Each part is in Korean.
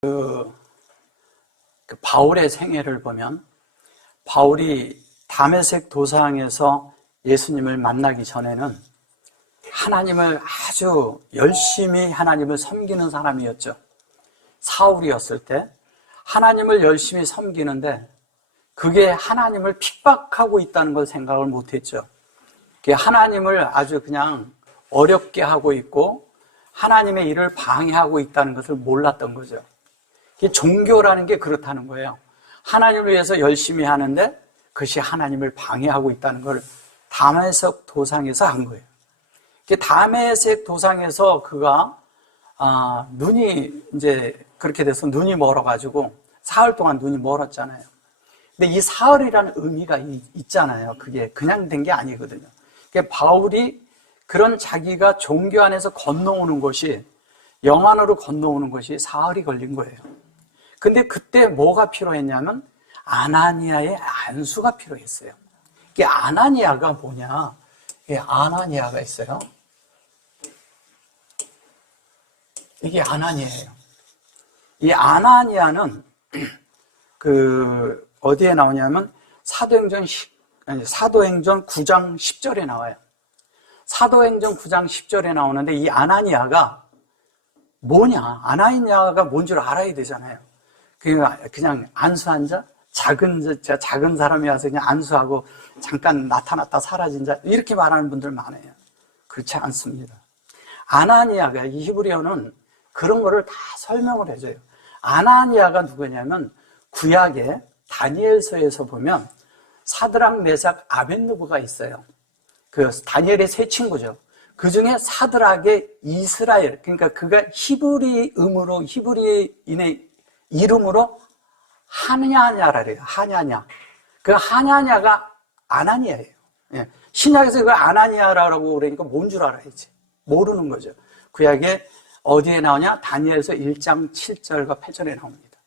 그 바울의 생애를 보면 바울이 다메섹 도상에서 예수님을 만나기 전에는 하나님을 아주 열심히 하나님을 섬기는 사람이었죠. 사울이었을 때 하나님을 열심히 섬기는데 그게 하나님을 핍박하고 있다는 걸 생각을 못했죠. 하나님을 아주 그냥 어렵게 하고 있고 하나님의 일을 방해하고 있다는 것을 몰랐던 거죠. 종교라는 게 그렇다는 거예요. 하나님을 위해서 열심히 하는데 그것이 하나님을 방해하고 있다는 걸 다메섹 도상에서 한 거예요. 다메섹 도상에서 그가 눈이 이제 그렇게 돼서 눈이 멀어가지고 사흘 동안 눈이 멀었잖아요. 근데 이 사흘이라는 의미가 있잖아요. 그게 그냥 된 게 아니거든요. 바울이 그런 자기가 종교 안에서 건너오는 것이 영 안으로 건너오는 것이 사흘이 걸린 거예요. 근데 그때 뭐가 필요했냐면 아나니아의 안수가 필요했어요. 이게 아나니아가 뭐냐? 이게 아나니아가 있어요. 이게 아나니아예요. 이 아나니아는 어디에 나오냐면 사도행전 9장 10절에 나와요. 사도행전 9장 10절에 나오는데 이 아나니아가 뭐냐? 아나니아가 뭔 줄 알아야 되잖아요. 그냥 안수한 자, 작은 사람이 와서 그냥 안수하고 잠깐 나타났다 사라진 자, 이렇게 말하는 분들 많아요. 그렇지 않습니다. 아나니아가 이 히브리어는 그런 거를 다 설명을 해줘요. 아나니아가 누구냐면 구약의 다니엘서에서 보면 사드락, 메삭, 아벳느고가 있어요. 그 다니엘의 세 친구죠. 그 중에 사드락의 이스라엘, 그러니까 그가 히브리인의 이름으로 하냐냐라 그래요. 하냐냐. 그 하냐냐가 아나니아예요. 예. 신약에서 그 아나니아라고 그러니까 뭔 줄 알아야지. 모르는 거죠. 구약에 어디에 나오냐? 다니엘서 1장 7절과 8절에 나옵니다.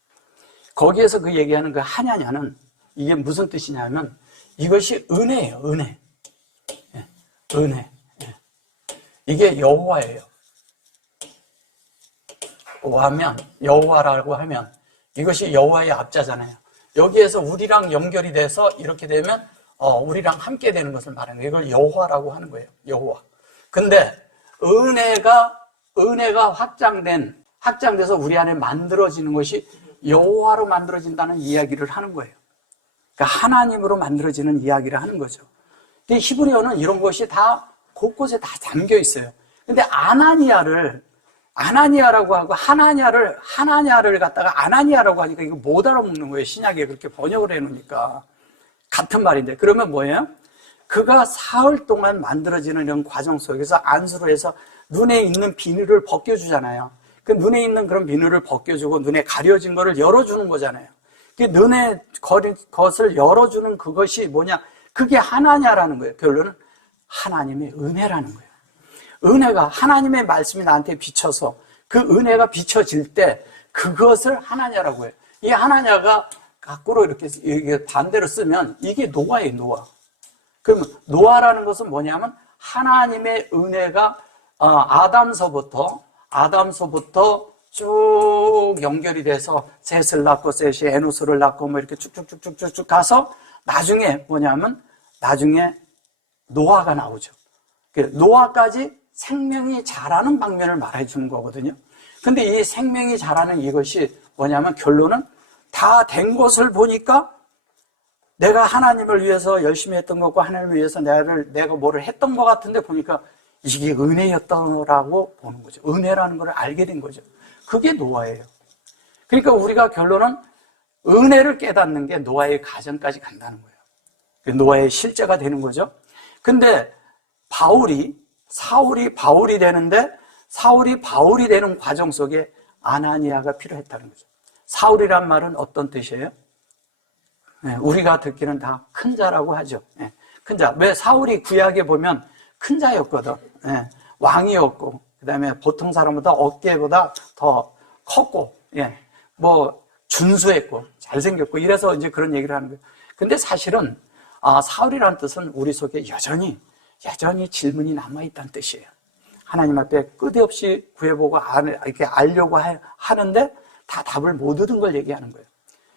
거기에서 그 얘기하는 그 하냐냐는 이게 무슨 뜻이냐면 이것이 은혜예요. 은혜. 예. 은혜. 예. 이게 여호와예요. 여호와라고 하면 이것이 여호와의 앞자잖아요. 여기에서 우리랑 연결이 돼서 이렇게 되면 우리랑 함께 되는 것을 말하는 거예요. 이걸 여호와라고 하는 거예요. 여호와. 근데 은혜가 확장돼서 우리 안에 만들어지는 것이 여호와로 만들어진다는 이야기를 하는 거예요. 그러니까 하나님으로 만들어지는 이야기를 하는 거죠. 근데 히브리어는 이런 것이 다 곳곳에 다 담겨 있어요. 근데 아나니아라고 하고 하나냐를 갖다가 아나니아라고 하니까 이거 못 알아먹는 거예요. 신약에 그렇게 번역을 해놓으니까. 같은 말인데. 그러면 뭐예요? 그가 사흘 동안 만들어지는 이런 과정 속에서 안수로 해서 눈에 있는 비늘을 벗겨주잖아요. 그 눈에 있는 그런 비늘을 벗겨주고 눈에 가려진 거를 열어주는 거잖아요. 그 눈에 것을 열어주는 그것이 뭐냐? 그게 하나냐라는 거예요. 결론은 하나님의 은혜라는 거예요. 은혜가 하나님의 말씀이 나한테 비쳐서 그 은혜가 비춰질 때 그것을 하나냐라고 해요. 이 하나냐가 거꾸로 이렇게 반대로 쓰면 이게 노아예요, 노아. 그러면 노아라는 것은 뭐냐면 하나님의 은혜가 아담서부터 쭉 연결이 돼서 셋을 낳고 셋이 에노스를 낳고 뭐 이렇게 쭉쭉쭉쭉 가서 나중에 노아가 나오죠. 노아까지 생명이 자라는 방면을 말해주는 거거든요. 근데 이 생명이 자라는 이것이 뭐냐면 결론은 다 된 것을 보니까 내가 하나님을 위해서 열심히 했던 것과 하나님을 위해서 내가 뭐를 했던 것 같은데 보니까 이게 은혜였더라고 보는 거죠. 은혜라는 걸 알게 된 거죠. 그게 노아예요. 그러니까 우리가 결론은 은혜를 깨닫는 게 노아의 가정까지 간다는 거예요. 노아의 실제가 되는 거죠. 근데 사울이 바울이 되는데 사울이 바울이 되는 과정 속에 아나니아가 필요했다는 거죠. 사울이란 말은 어떤 뜻이에요? 네, 우리가 듣기는 다 큰 자라고 하죠. 네, 큰 자. 왜 사울이 구약에 보면 큰 자였거든. 네, 왕이었고, 그 다음에 보통 사람보다 어깨보다 더 컸고, 준수했고, 잘생겼고, 이래서 이제 그런 얘기를 하는 거예요. 근데 사실은, 사울이라는 뜻은 우리 속에 여전히 질문이 남아있다는 뜻이에요. 하나님 앞에 끝없이 구해보고 이렇게 알려고 하는데 다 답을 못 얻은 걸 얘기하는 거예요.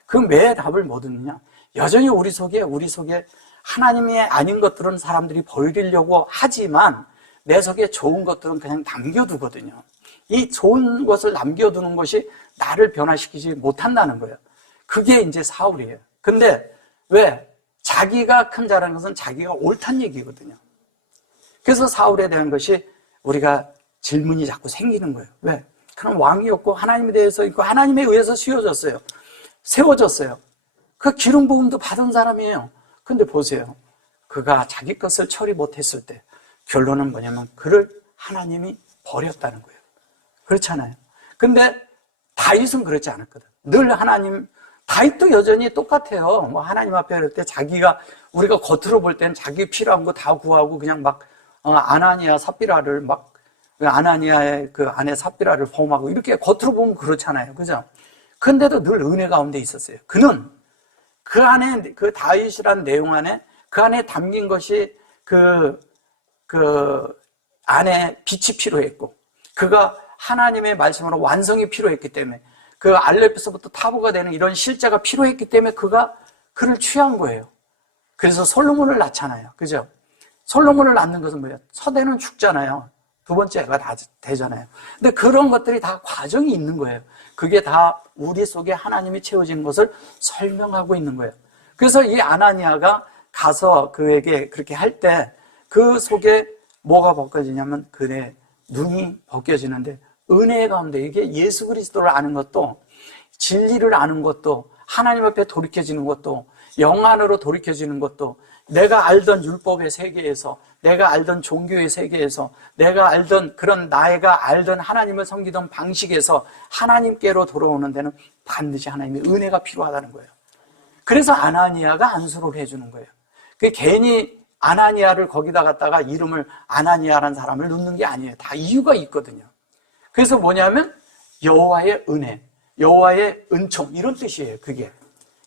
그럼 왜 답을 못 얻느냐? 여전히 우리 속에 하나님이 아닌 것들은 사람들이 버리려고 하지만 내 속에 좋은 것들은 그냥 남겨두거든요. 이 좋은 것을 남겨두는 것이 나를 변화시키지 못한다는 거예요. 그게 이제 사울이에요. 근데 왜? 자기가 큰 자라는 것은 자기가 옳다는 얘기거든요. 그래서 사울에 대한 것이 우리가 질문이 자꾸 생기는 거예요. 왜? 그럼 왕이었고 하나님에 대해서 있고 하나님에 의해서 세워졌어요. 그 기름 부음도 받은 사람이에요. 근데 보세요. 그가 자기 것을 처리 못했을 때 결론은 뭐냐면 그를 하나님이 버렸다는 거예요. 그렇잖아요. 근데 다윗은 그렇지 않았거든. 늘 다윗도 여전히 똑같아요. 뭐 하나님 앞에 그럴 때 우리가 겉으로 볼 때는 자기 필요한 거 다 구하고 그냥 막 아나니아 삽비라를 막 아나니아의 그 아내 삽비라를 범하고 이렇게 겉으로 보면 그렇잖아요. 그죠? 근데도 늘 은혜 가운데 있었어요. 그는 그 안에 그 다윗이라는 내용 안에 그 안에 담긴 것이 그 안에 빛이 필요했고 그가 하나님의 말씀으로 완성이 필요했기 때문에 그 알렙에서부터 타보가 되는 이런 실제가 필요했기 때문에 그를 취한 거예요. 그래서 솔로몬을 낳잖아요. 그죠? 솔로몬을 낳는 것은 뭐예요? 서대는 죽잖아요. 두 번째 애가 다 되잖아요. 근데 그런 것들이 다 과정이 있는 거예요. 그게 다 우리 속에 하나님이 채워지는 것을 설명하고 있는 거예요. 그래서 이 아나니아가 가서 그에게 그렇게 할 때 그 속에 뭐가 벗겨지냐면 그의 눈이 벗겨지는데 은혜 가운데 이게 예수 그리스도를 아는 것도 진리를 아는 것도 하나님 앞에 돌이켜지는 것도 영 안으로 돌이켜지는 것도 내가 알던 율법의 세계에서 내가 알던 종교의 세계에서 내가 알던 나가 알던 하나님을 섬기던 방식에서 하나님께로 돌아오는 데는 반드시 하나님의 은혜가 필요하다는 거예요. 그래서 아나니아가 안수를 해주는 거예요. 그 괜히 아나니아를 거기다 갖다가 이름을 아나니아라는 사람을 넣는 게 아니에요. 다 이유가 있거든요. 그래서 뭐냐면 여호와의 은혜, 여호와의 은총 이런 뜻이에요. 그게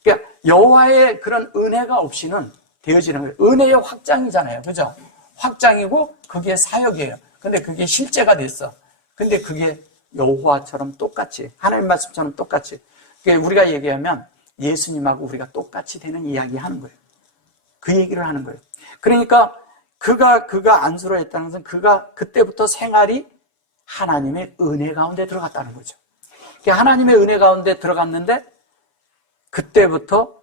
그러니까 여호와의 그런 은혜가 없이는 되어지는 거예요. 은혜의 확장이잖아요. 그죠? 확장이고 그게 사역이에요. 근데 그게 실제가 됐어. 근데 그게 여호와처럼 똑같이 하나님 말씀처럼 똑같이 우리가 얘기하면 예수님하고 우리가 똑같이 되는 이야기 하는 거예요. 그 얘기를 하는 거예요. 그러니까 그가 안수를 했다는 것은 그가 그때부터 생활이 하나님의 은혜 가운데 들어갔다는 거죠. 하나님의 은혜 가운데 들어갔는데 그때부터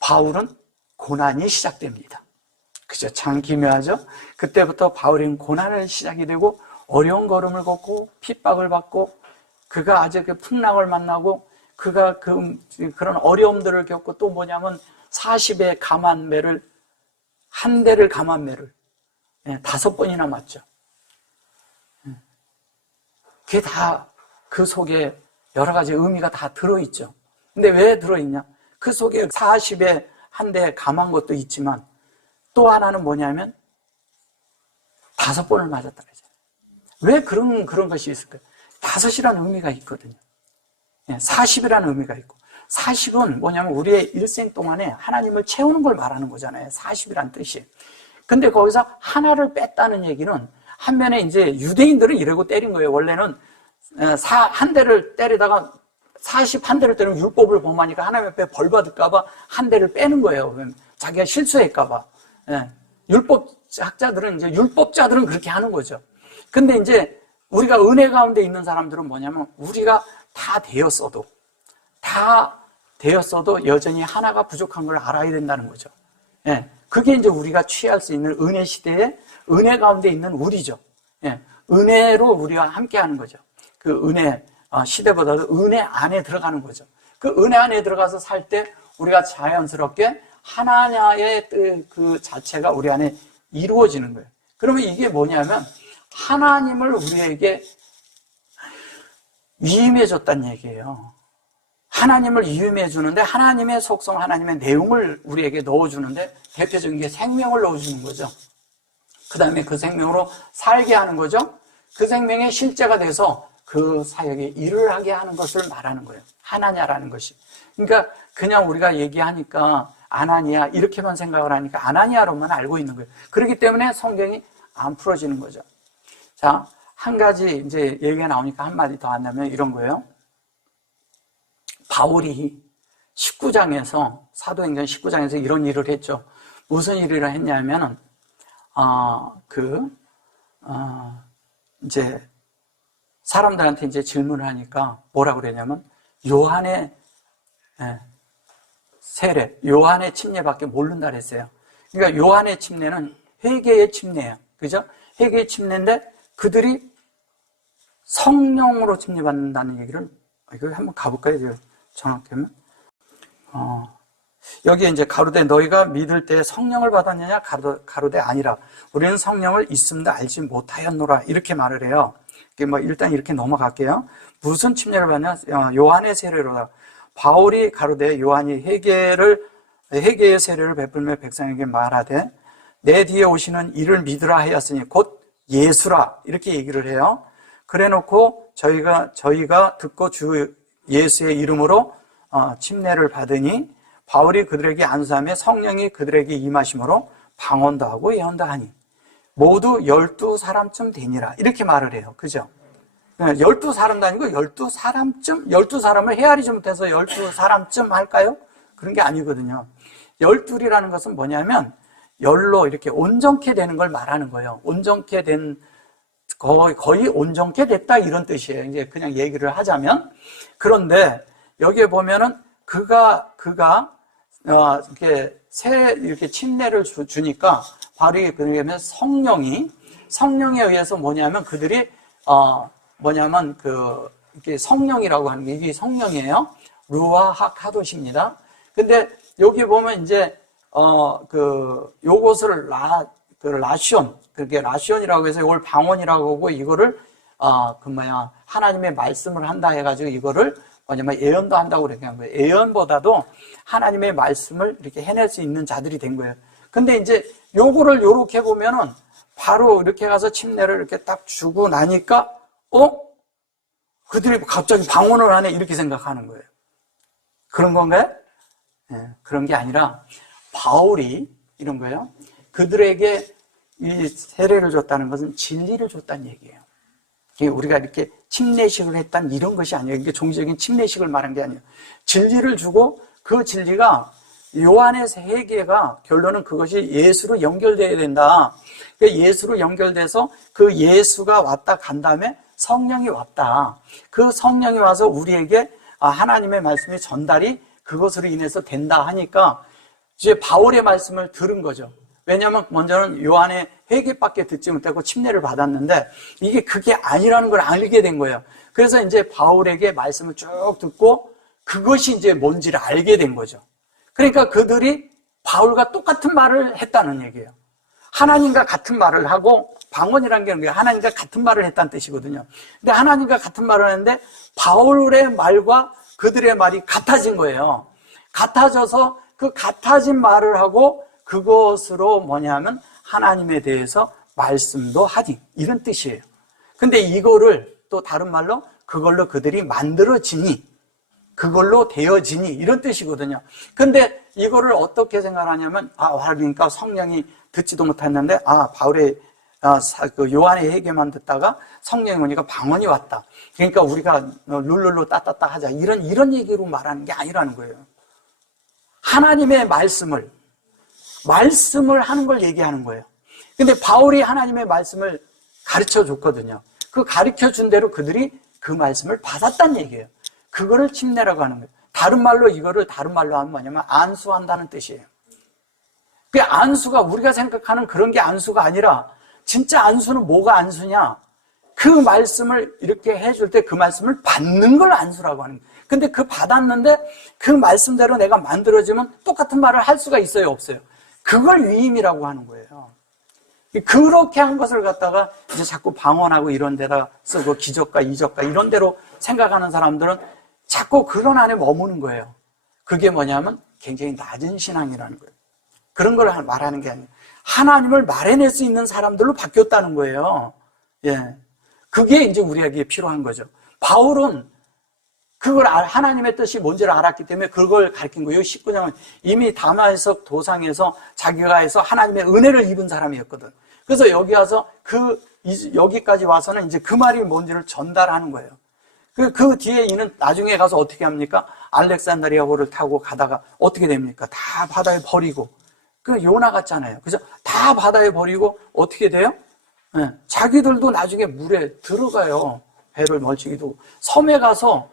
바울은 고난이 시작됩니다. 그죠? 참 기묘하죠? 그때부터 바울은 고난을 시작이 되고 어려운 걸음을 걷고 핍박을 받고 그가 아주 그 풍랑을 만나고 그가 그런 어려움들을 겪고 또 뭐냐면 40의 가만매를 한 대를 가만매를 5번이나 맞죠. 그게 다 그 속에 여러 가지 의미가 다 들어있죠. 근데 왜 들어있냐? 그 속에 40의 한 대 감한 것도 있지만 또 하나는 뭐냐면 5번을 맞았다 그러잖아요. 왜 그런 것이 있을까요? 5이라는 의미가 있거든요. 40이라는 의미가 있고 40은 뭐냐면 우리의 일생 동안에 하나님을 채우는 걸 말하는 거잖아요. 40이라는 뜻이. 근데 거기서 하나를 뺐다는 얘기는 한면에 이제 유대인들은 이러고 때린 거예요. 원래는 한 대를 때리다가 41대를 때리면 율법을 범하니까 하나님 앞에 벌 받을까봐 한 대를 빼는 거예요. 자기가 실수했까봐. 율법자들은 그렇게 하는 거죠. 근데 이제 우리가 은혜 가운데 있는 사람들은 뭐냐면 우리가 다 되었어도 여전히 하나가 부족한 걸 알아야 된다는 거죠. 그게 이제 우리가 취할 수 있는 은혜 시대에 은혜 가운데 있는 우리죠. 은혜로 우리가 함께 하는 거죠. 그 은혜 시대보다도 은혜 안에 들어가는 거죠. 그 은혜 안에 들어가서 살 때 우리가 자연스럽게 하나님의 그 자체가 우리 안에 이루어지는 거예요. 그러면 이게 뭐냐면 하나님을 우리에게 위임해 줬다는 얘기예요. 하나님을 위임해 주는데 하나님의 속성, 하나님의 내용을 우리에게 넣어주는데 대표적인 게 생명을 넣어주는 거죠. 그 다음에 그 생명으로 살게 하는 거죠. 그 생명의 실제가 돼서 그 사역에 일을 하게 하는 것을 말하는 거예요. 하나냐라는 것이. 그러니까 그냥 우리가 얘기하니까 아나니아 이렇게만 생각을 하니까 아나니아로만 알고 있는 거예요. 그렇기 때문에 성경이 안 풀어지는 거죠. 자, 한 가지 이제 얘기가 나오니까 한마디 더 한다면 이런 거예요. 바울이 19장에서, 사도행전 19장에서 이런 일을 했죠. 무슨 일을 했냐면은, 이제, 사람들한테 이제 질문을 하니까 뭐라 그러냐면, 요한의 세례, 요한의 침례밖에 모른다 그랬어요. 그러니까 요한의 침례는 회개의 침례예요. 그죠? 회개의 침례인데 그들이 성령으로 침례받는다는 얘기를, 이거 한번 가볼까요? 정확하면. 여기에 이제 가로되 너희가 믿을 때 성령을 받았느냐? 가로되 아니라 우리는 성령을 있음도 알지 못하였노라. 이렇게 말을 해요. 뭐 일단 이렇게 넘어갈게요. 무슨 침례를 받냐? 요한의 세례로다. 바울이 가로되 요한이 회개의 세례를 베풀며 백성에게 말하되 내 뒤에 오시는 이를 믿으라 하였으니 곧 예수라. 이렇게 얘기를 해요. 그래 놓고 저희가 듣고 주 예수의 이름으로 침례를 받으니 바울이 그들에게 안수하며 성령이 그들에게 임하심으로 방언도 하고 예언도 하니 모두 12사람쯤 되니라. 이렇게 말을 해요. 그죠? 12사람도 아니고 12사람쯤, 12사람을 헤아리지 못해서 12사람쯤 할까요? 그런 게 아니거든요. 12이라는 것은 뭐냐면 열로 이렇게 온전케 되는 걸 말하는 거예요. 온전케 된, 거의 온전케 됐다 이런 뜻이에요. 이제 그냥 얘기를 하자면. 그런데 여기에 보면은 그가 이렇게 침례를 주니까 바로 그러면 성령에 의해서 뭐냐면 그들이 이게 성령이라고 하는 게 이게 성령이에요. 루아하 카도시입니다. 근데 여기 보면 이제 요것을 라시온, 그게 라시온이라고 해서 이걸 방언이라고 하고 이거를 하나님의 말씀을 한다 해가지고 이거를 예언도 한다고 그렇게 한 거예요. 예언보다도 하나님의 말씀을 이렇게 해낼 수 있는 자들이 된 거예요. 근데 이제 요거를 요렇게 보면은 바로 이렇게 가서 침례를 이렇게 딱 주고 나니까 그들이 갑자기 방언을 하네 이렇게 생각하는 거예요. 그런 건가요? 네, 그런 게 아니라 바울이 이런 거예요. 그들에게 이 세례를 줬다는 것은 진리를 줬다는 얘기예요. 우리가 이렇게 침례식을 했다는 이런 것이 아니에요. 이게 종교적인 침례식을 말한 게 아니에요. 진리를 주고 그 진리가 요한의 회개가 결론은 그것이 예수로 연결되어야 된다. 예수로 연결돼서 그 예수가 왔다 간 다음에 성령이 왔다. 그 성령이 와서 우리에게 하나님의 말씀이 전달이 그것으로 인해서 된다 하니까 이제 바울의 말씀을 들은 거죠. 왜냐하면 먼저는 요한의 회개밖에 듣지 못하고 침례를 받았는데 이게 그게 아니라는 걸 알게 된 거예요. 그래서 이제 바울에게 말씀을 쭉 듣고 그것이 이제 뭔지를 알게 된 거죠. 그러니까 그들이 바울과 똑같은 말을 했다는 얘기예요. 하나님과 같은 말을 하고 방언이라는 게 하나님과 같은 말을 했다는 뜻이거든요. 근데 하나님과 같은 말을 했는데 바울의 말과 그들의 말이 같아진 거예요. 같아져서 그 같아진 말을 하고 그것으로 뭐냐면 하나님에 대해서 말씀도 하니 이런 뜻이에요. 근데 이거를 또 다른 말로 그걸로 그들이 만들어지니 그걸로 되어지니 이런 뜻이거든요. 근데 이거를 어떻게 생각하냐면 그러니까 성령이 듣지도 못했는데 바울의 요한의 회개만 듣다가 성령이 오니까 방언이 왔다. 그러니까 우리가 룰룰루 따따따 하자 이런 얘기로 말하는 게 아니라는 거예요. 하나님의 말씀을 하는 걸 얘기하는 거예요. 근데 바울이 하나님의 말씀을 가르쳐 줬거든요. 그 가르쳐 준 대로 그들이 그 말씀을 받았다는 얘기예요. 그거를 침례라고 하는 거예요. 다른 말로 하면 뭐냐면 안수한다는 뜻이에요. 그 안수가 우리가 생각하는 그런 게 안수가 아니라 진짜 안수는 뭐가 안수냐? 그 말씀을 이렇게 해줄 때 그 말씀을 받는 걸 안수라고 하는 거예요. 근데 그 받았는데 그 말씀대로 내가 만들어지면 똑같은 말을 할 수가 있어요, 없어요? 그걸 위임이라고 하는 거예요. 그렇게 한 것을 갖다가 이제 자꾸 방언하고 이런 데다 쓰고 기적과 이적과 이런 데로 생각하는 사람들은 자꾸 그런 안에 머무는 거예요. 그게 뭐냐면 굉장히 낮은 신앙이라는 거예요. 그런 걸 말하는 게 아니에요. 하나님을 말해낼 수 있는 사람들로 바뀌었다는 거예요. 예. 그게 이제 우리에게 필요한 거죠. 바울은 그걸 하나님의 뜻이 뭔지를 알았기 때문에 그걸 가르친 거예요. 19장은 이미 다마스커 도상에서 자기가 해서 하나님의 은혜를 입은 사람이었거든. 그래서 여기 와서 그 여기까지 와서는 이제 그 말이 뭔지를 전달하는 거예요. 그 뒤에 이는 나중에 가서 어떻게 합니까? 알렉산드리아호를 타고 가다가 어떻게 됩니까? 다 바다에 버리고. 그 요나 같잖아요. 그죠? 다 바다에 버리고 어떻게 돼요? 네, 자기들도 나중에 물에 들어가요. 배를 멀찍이 두고. 섬에 가서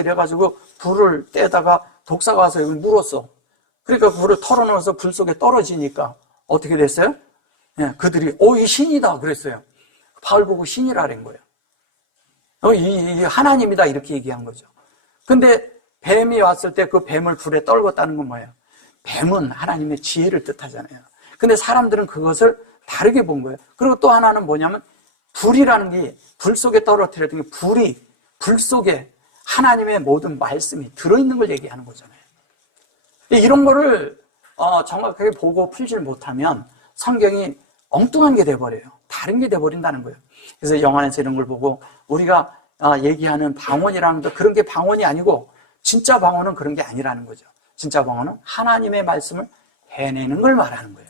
이래가지고 불을 떼다가 독사가 와서 이걸 물었어. 그러니까 불을 털어넣어서 불 속에 떨어지니까 어떻게 됐어요? 네, 그들이 이 신이다 그랬어요. 바울 보고 신이라는 거예요. 이 하나님이다 이렇게 얘기한 거죠. 근데 뱀이 왔을 때 그 뱀을 불에 떨궜다는 건 뭐예요? 뱀은 하나님의 지혜를 뜻하잖아요. 근데 사람들은 그것을 다르게 본 거예요. 그리고 또 하나는 뭐냐면 불이라는 게 불 속에 떨어뜨렸던 게 불 속에 하나님의 모든 말씀이 들어있는 걸 얘기하는 거잖아요. 이런 거를 정확하게 보고 풀지를 못하면 성경이 엉뚱한 게 돼버려요. 다른 게 돼버린다는 거예요. 그래서 영화에서 이런 걸 보고 우리가 얘기하는 방언이라는 것, 그런 게 방언이 아니고 진짜 방언은 그런 게 아니라는 거죠. 진짜 방언은 하나님의 말씀을 해내는 걸 말하는 거예요.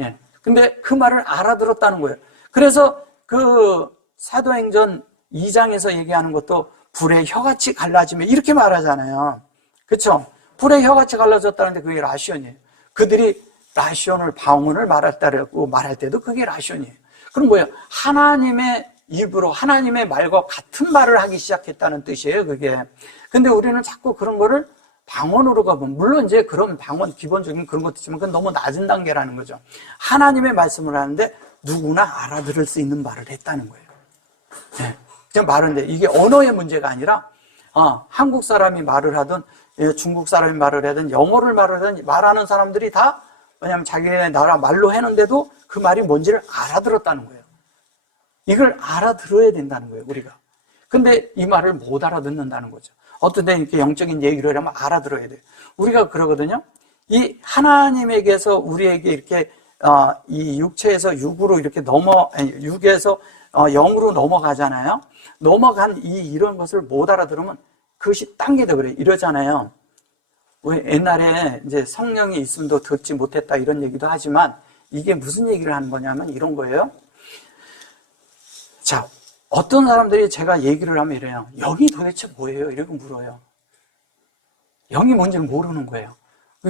예. 근데 그 말을 알아들었다는 거예요. 그래서 그 사도행전 2장에서 얘기하는 것도 불의 혀같이 갈라지며 이렇게 말하잖아요. 그렇죠? 불의 혀같이 갈라졌다는데 그게 라시온이에요. 그들이 라시온을 방언을 말할 때도 그게 라시온이에요. 그럼 뭐예요? 하나님의 입으로 하나님의 말과 같은 말을 하기 시작했다는 뜻이에요, 그게. 근데 우리는 자꾸 그런 거를 방언으로 가보면, 물론 이제 그런 방언, 기본적인 그런 것도 있지만 그건 너무 낮은 단계라는 거죠. 하나님의 말씀을 하는데 누구나 알아들을 수 있는 말을 했다는 거예요. 네. 그냥 말하는데 이게 언어의 문제가 아니라, 한국 사람이 말을 하든, 중국 사람이 말을 하든, 영어를 말하는 사람들이 다, 왜냐하면 자기네 나라 말로 했는데도 그 말이 뭔지를 알아들었다는 거예요. 이걸 알아들어야 된다는 거예요, 우리가. 근데 이 말을 못 알아듣는다는 거죠. 어떤 때 이렇게 영적인 얘기를 하면 알아들어야 돼요. 우리가 그러거든요. 이 하나님에게서 우리에게 이렇게, 이 육체에서 육으로 이렇게 육에서 영으로 넘어가잖아요. 넘어간 이런 것을 못 알아들으면 그것이 딴 게 돼 그래요. 이러잖아요. 왜 옛날에 이제 성령이 있음도 듣지 못했다 이런 얘기도 하지만 이게 무슨 얘기를 하는 거냐면 이런 거예요. 자, 어떤 사람들이 제가 얘기를 하면 이래요. 영이 도대체 뭐예요? 이렇게 물어요. 영이 뭔지는 모르는 거예요.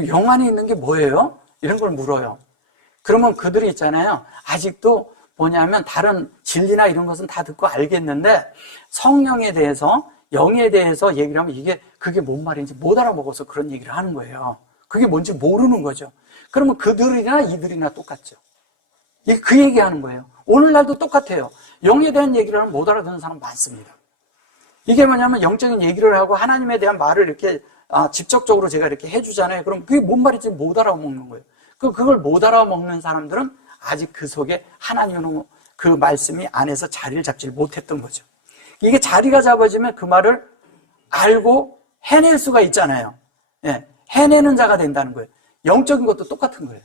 영 안에 있는 게 뭐예요? 이런 걸 물어요. 그러면 그들이 있잖아요. 아직도 뭐냐면 다른 진리나 이런 것은 다 듣고 알겠는데 성령에 대해서, 영에 대해서 얘기를 하면 그게 뭔 말인지 못 알아먹어서 그런 얘기를 하는 거예요. 그게 뭔지 모르는 거죠. 그러면 그들이나 이들이나 똑같죠. 그 얘기하는 거예요. 오늘날도 똑같아요. 영에 대한 얘기를 하면 못 알아듣는 사람 많습니다. 이게 뭐냐면 영적인 얘기를 하고 하나님에 대한 말을 이렇게 직접적으로 제가 이렇게 해주잖아요. 그럼 그게 뭔 말인지 못 알아먹는 거예요. 그걸 못 알아먹는 사람들은 아직 그 속에 하나님의 그 말씀이 안에서 자리를 잡지 못했던 거죠. 이게 자리가 잡아지면 그 말을 알고 해낼 수가 있잖아요. 예, 해내는 자가 된다는 거예요. 영적인 것도 똑같은 거예요.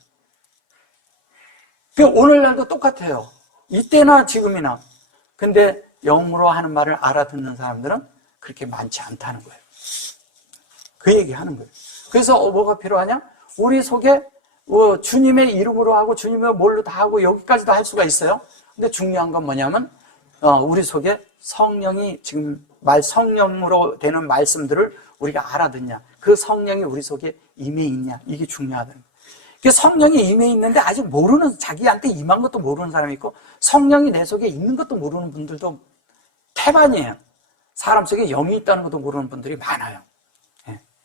오늘날도 똑같아요. 이때나 지금이나. 근데 영으로 하는 말을 알아듣는 사람들은 그렇게 많지 않다는 거예요. 그 얘기 하는 거예요. 그래서 뭐가 필요하냐? 우리 속에 주님의 이름으로 하고 주님의 뭘로 다 하고 여기까지도 할 수가 있어요. 근데 중요한 건 뭐냐면 우리 속에 성령이 지금 성령으로 되는 말씀들을 우리가 알아듣냐, 그 성령이 우리 속에 임해 있냐, 이게 중요하다는 거예요. 성령이 임해 있는데 아직 모르는, 자기한테 임한 것도 모르는 사람이 있고 성령이 내 속에 있는 것도 모르는 분들도 태반이에요. 사람 속에 영이 있다는 것도 모르는 분들이 많아요.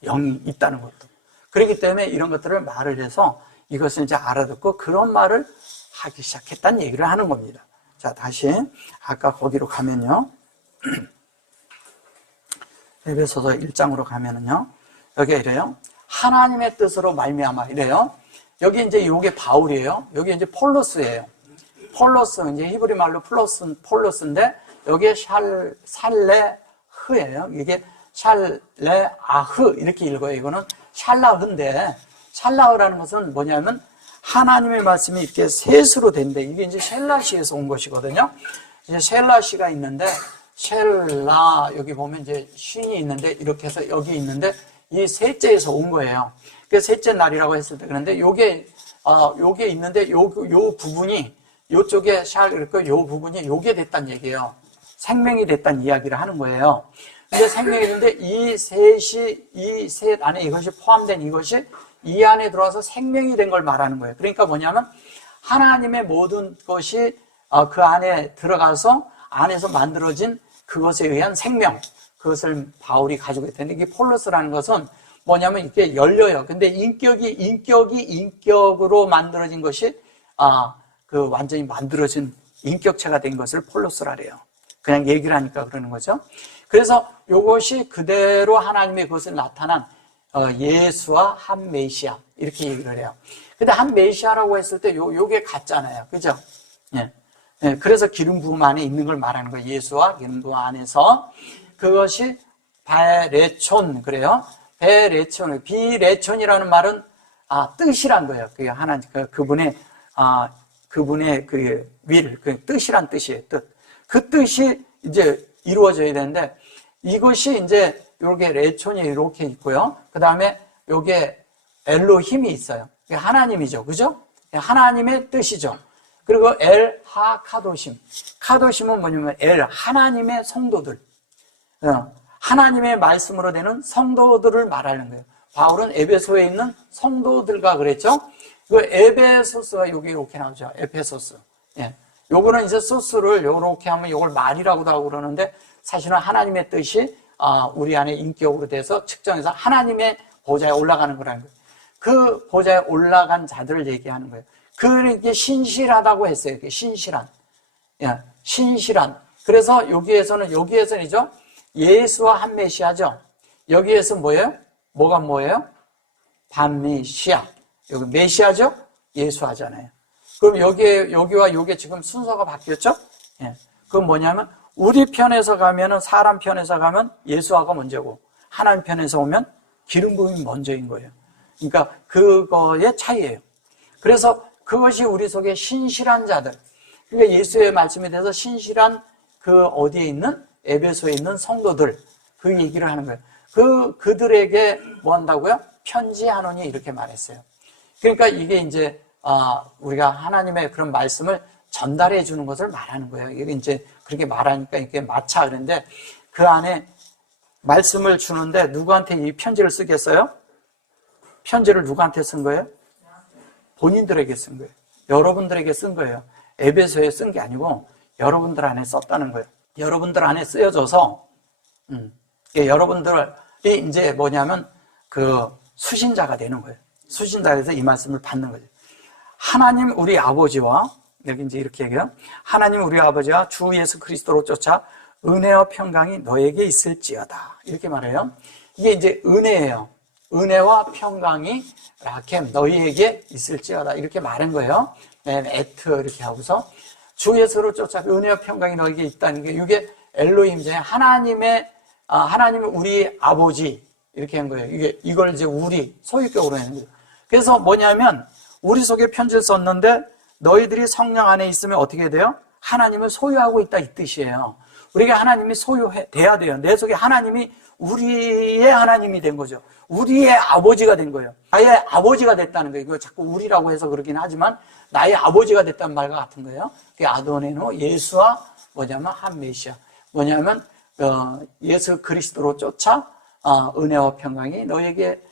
영이 있다는 것도. 그렇기 때문에 이런 것들을 말을 해서 이것을 이제 알아듣고 그런 말을 하기 시작했다는 얘기를 하는 겁니다. 자, 다시 아까 거기로 가면요. 에베소서 1장으로 가면은요. 여기가 이래요. 하나님의 뜻으로 말미암아 이래요. 여기 이제 요게 바울이에요. 여기 이제 폴로스예요. 폴로스, 이제 히브리 말로 폴로스인데 여기에 샬레흐예요. 이게 샬레아흐 이렇게 읽어요. 이거는 샬라흐인데 샬라흐라는 것은 뭐냐면 하나님의 말씀이 이렇게 셋으로 된대. 이게 이제 셀라시에서 온 것이거든요. 이제 셀라시가 있는데 셀라 여기 보면 이제 쉰이 있는데 이렇게 해서 여기 있는데 이 셋째에서 온 거예요. 그 셋째 날이라고 했을 때 그런데 요게 있는데 요 부분이 요쪽에 샬, 그러니까 요 부분이 요게 됐단 얘기예요. 생명이 됐단 이야기를 하는 거예요. 근데 생명이 됐는데 이 셋 안에 이것이 포함된 이것이 이 안에 들어와서 생명이 된 걸 말하는 거예요. 그러니까 뭐냐면 하나님의 모든 것이 그 안에 들어가서 안에서 만들어진 그것에 의한 생명, 그것을 바울이 가지고 있다는데, 이게 폴로스라는 것은 뭐냐면 이렇게 열려요. 근데 인격이 인격으로 만들어진 것이 그 완전히 만들어진 인격체가 된 것을 폴로스라 그래요. 그냥 얘기를 하니까 그러는 거죠. 그래서 이것이 그대로 하나님의 그것을 나타난 예수와 한 메시아, 이렇게 얘기를 해요. 근데 한 메시아라고 했을 때 요게 같잖아요. 그죠? 예. 예. 그래서 기름 부음 안에 있는 걸 말하는 거예요. 예수와 기름 부음 안에서. 그것이 베레촌, 그래요. 베레촌, 비레촌이라는 말은 뜻이란 거예요. 그게 하나님, 그분의 그 윌, 그 뜻이란 뜻이에요. 뜻. 그 뜻이 이제 이루어져야 되는데, 이것이 이제 요렇게 레촌이 이렇게 있고요. 그 다음에 요게 엘로힘이 있어요. 그게 하나님이죠. 그죠? 하나님의 뜻이죠. 그리고 엘 하 카도심. 카도심은 뭐냐면 하나님의 성도들. 하나님의 말씀으로 되는 성도들을 말하는 거예요. 바울은 에베소에 있는 성도들과 그랬죠. 그 에베소스가 여기 이렇게 나오죠. 에페소스. 예. 요거는 이제 소스를 요렇게 하면 요걸 말이라고도 하고 그러는데, 사실은 하나님의 뜻이 우리 안에 인격으로 돼서 측정해서 하나님의 보좌에 올라가는 거라는 거예요. 그 보좌에 올라간 자들을 얘기하는 거예요. 그게 신실하다고 했어요. 이게 신실한. 예. 신실한. 그래서 여기에서는이죠. 예수와 한 메시아죠. 여기에서 뭐예요? 뭐가 뭐예요? 반메시아. 여기 메시아죠? 예수 하잖아요. 그럼 여기와 요게 지금 순서가 바뀌었죠? 예. 그건 뭐냐면, 우리 편에서 가면은, 사람 편에서 가면 예수화가 먼저고, 하나님 편에서 오면 기름 부음이 먼저인 거예요. 그러니까 그거의 차이예요. 그래서 그것이 우리 속에 신실한 자들, 그러니까 예수의 말씀에 대해서 신실한 그 어디에 있는 에베소에 있는 성도들, 그 얘기를 하는 거예요. 그들에게 뭐 한다고요? 편지하노니 이렇게 말했어요. 그러니까 이게 이제 우리가 하나님의 그런 말씀을 전달해 주는 것을 말하는 거예요. 이게 이제 그렇게 말하니까 이게 마차 그런데, 그 안에 말씀을 주는데 누구한테 이 편지를 쓰겠어요? 편지를 누구한테 쓴 거예요? 본인들에게 쓴 거예요. 여러분들에게 쓴 거예요. 에베소에 쓴 게 아니고 여러분들 안에 썼다는 거예요. 여러분들 안에 쓰여져서 여러분들이 이제 뭐냐면 그 수신자가 되는 거예요. 수신자에서 이 말씀을 받는 거죠. 하나님 우리 아버지와, 여기 이제 이렇게 얘기해요. 하나님 우리 아버지와 주 예수 그리스도로 쫓아 은혜와 평강이 너에게 있을지어다. 이렇게 말해요. 이게 이제 은혜예요. 은혜와 평강이 라켐 너희에게 있을지어다. 이렇게 말한 거예요. 에트 이렇게 하고서 주 예수로 쫓아 은혜와 평강이 너에게 있다는 게, 이게 엘로힘이잖아요. 하나님은 우리 아버지 이렇게 한 거예요. 이걸 이제 우리 소유격으로 하는 거예요. 그래서 뭐냐면, 우리 속에 편지를 썼는데 너희들이 성령 안에 있으면 어떻게 돼요? 하나님을 소유하고 있다, 이 뜻이에요. 우리가 하나님이 소유돼야 돼요. 내 속에 하나님이 우리의 하나님이 된 거죠. 우리의 아버지가 된 거예요. 나의 아버지가 됐다는 거예요. 이거 자꾸 우리라고 해서 그러긴 하지만 나의 아버지가 됐다는 말과 같은 거예요. 그게 아도네노, 예수와 뭐냐면 한 메시아. 뭐냐면 예수 그리스도로 쫓아 은혜와 평강이 너에게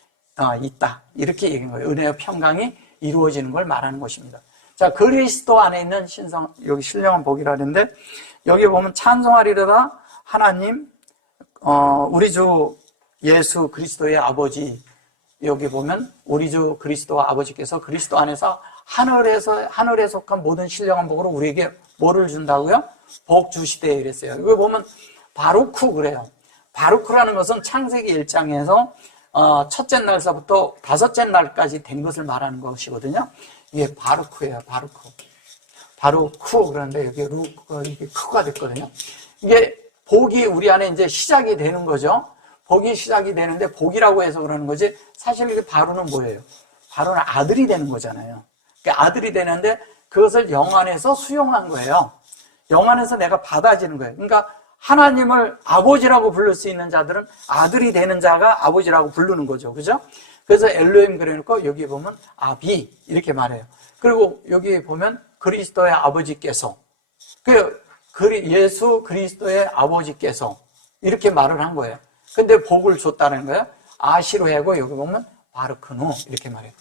있다. 이렇게 얘기한 거예요. 은혜와 평강이 이루어지는 걸 말하는 것입니다. 자, 그리스도 안에 있는 여기 신령한 복이라 하는데, 여기 보면 찬송하리로다 하나님, 우리 주 예수 그리스도의 아버지, 여기 보면 우리 주 그리스도와 아버지께서 그리스도 안에서 하늘에 속한 모든 신령한 복으로 우리에게 뭐를 준다고요? 복 주시되 이랬어요. 이거 보면 바루크 그래요. 바루크라는 것은 창세기 1장에서 첫째 날서부터 다섯째 날까지 된 것을 말하는 것이거든요. 이게 바루크예요. 바루크 그런데 여기 이게 크가 됐거든요. 이게 복이 우리 안에 이제 시작이 되는 거죠. 복이 시작이 되는데 복이라고 해서 그러는 거지, 사실 이게 바로는 뭐예요? 바로는 아들이 되는 거잖아요. 그러니까 아들이 되는데 그것을 영 안에서 수용한 거예요. 영 안에서 내가 받아지는 거예요. 그러니까 하나님을 아버지라고 부를 수 있는 자들은 아들이 되는 자가 아버지라고 부르는 거죠. 그죠? 그래서 엘로힘 그래놓고 여기 보면 아비 이렇게 말해요. 그리고 여기 보면 그리스도의 아버지께서, 예수 그리스도의 아버지께서 이렇게 말을 한 거예요. 근데 복을 줬다는 거예요. 아시로하고 여기 보면 바르크노 이렇게 말해요.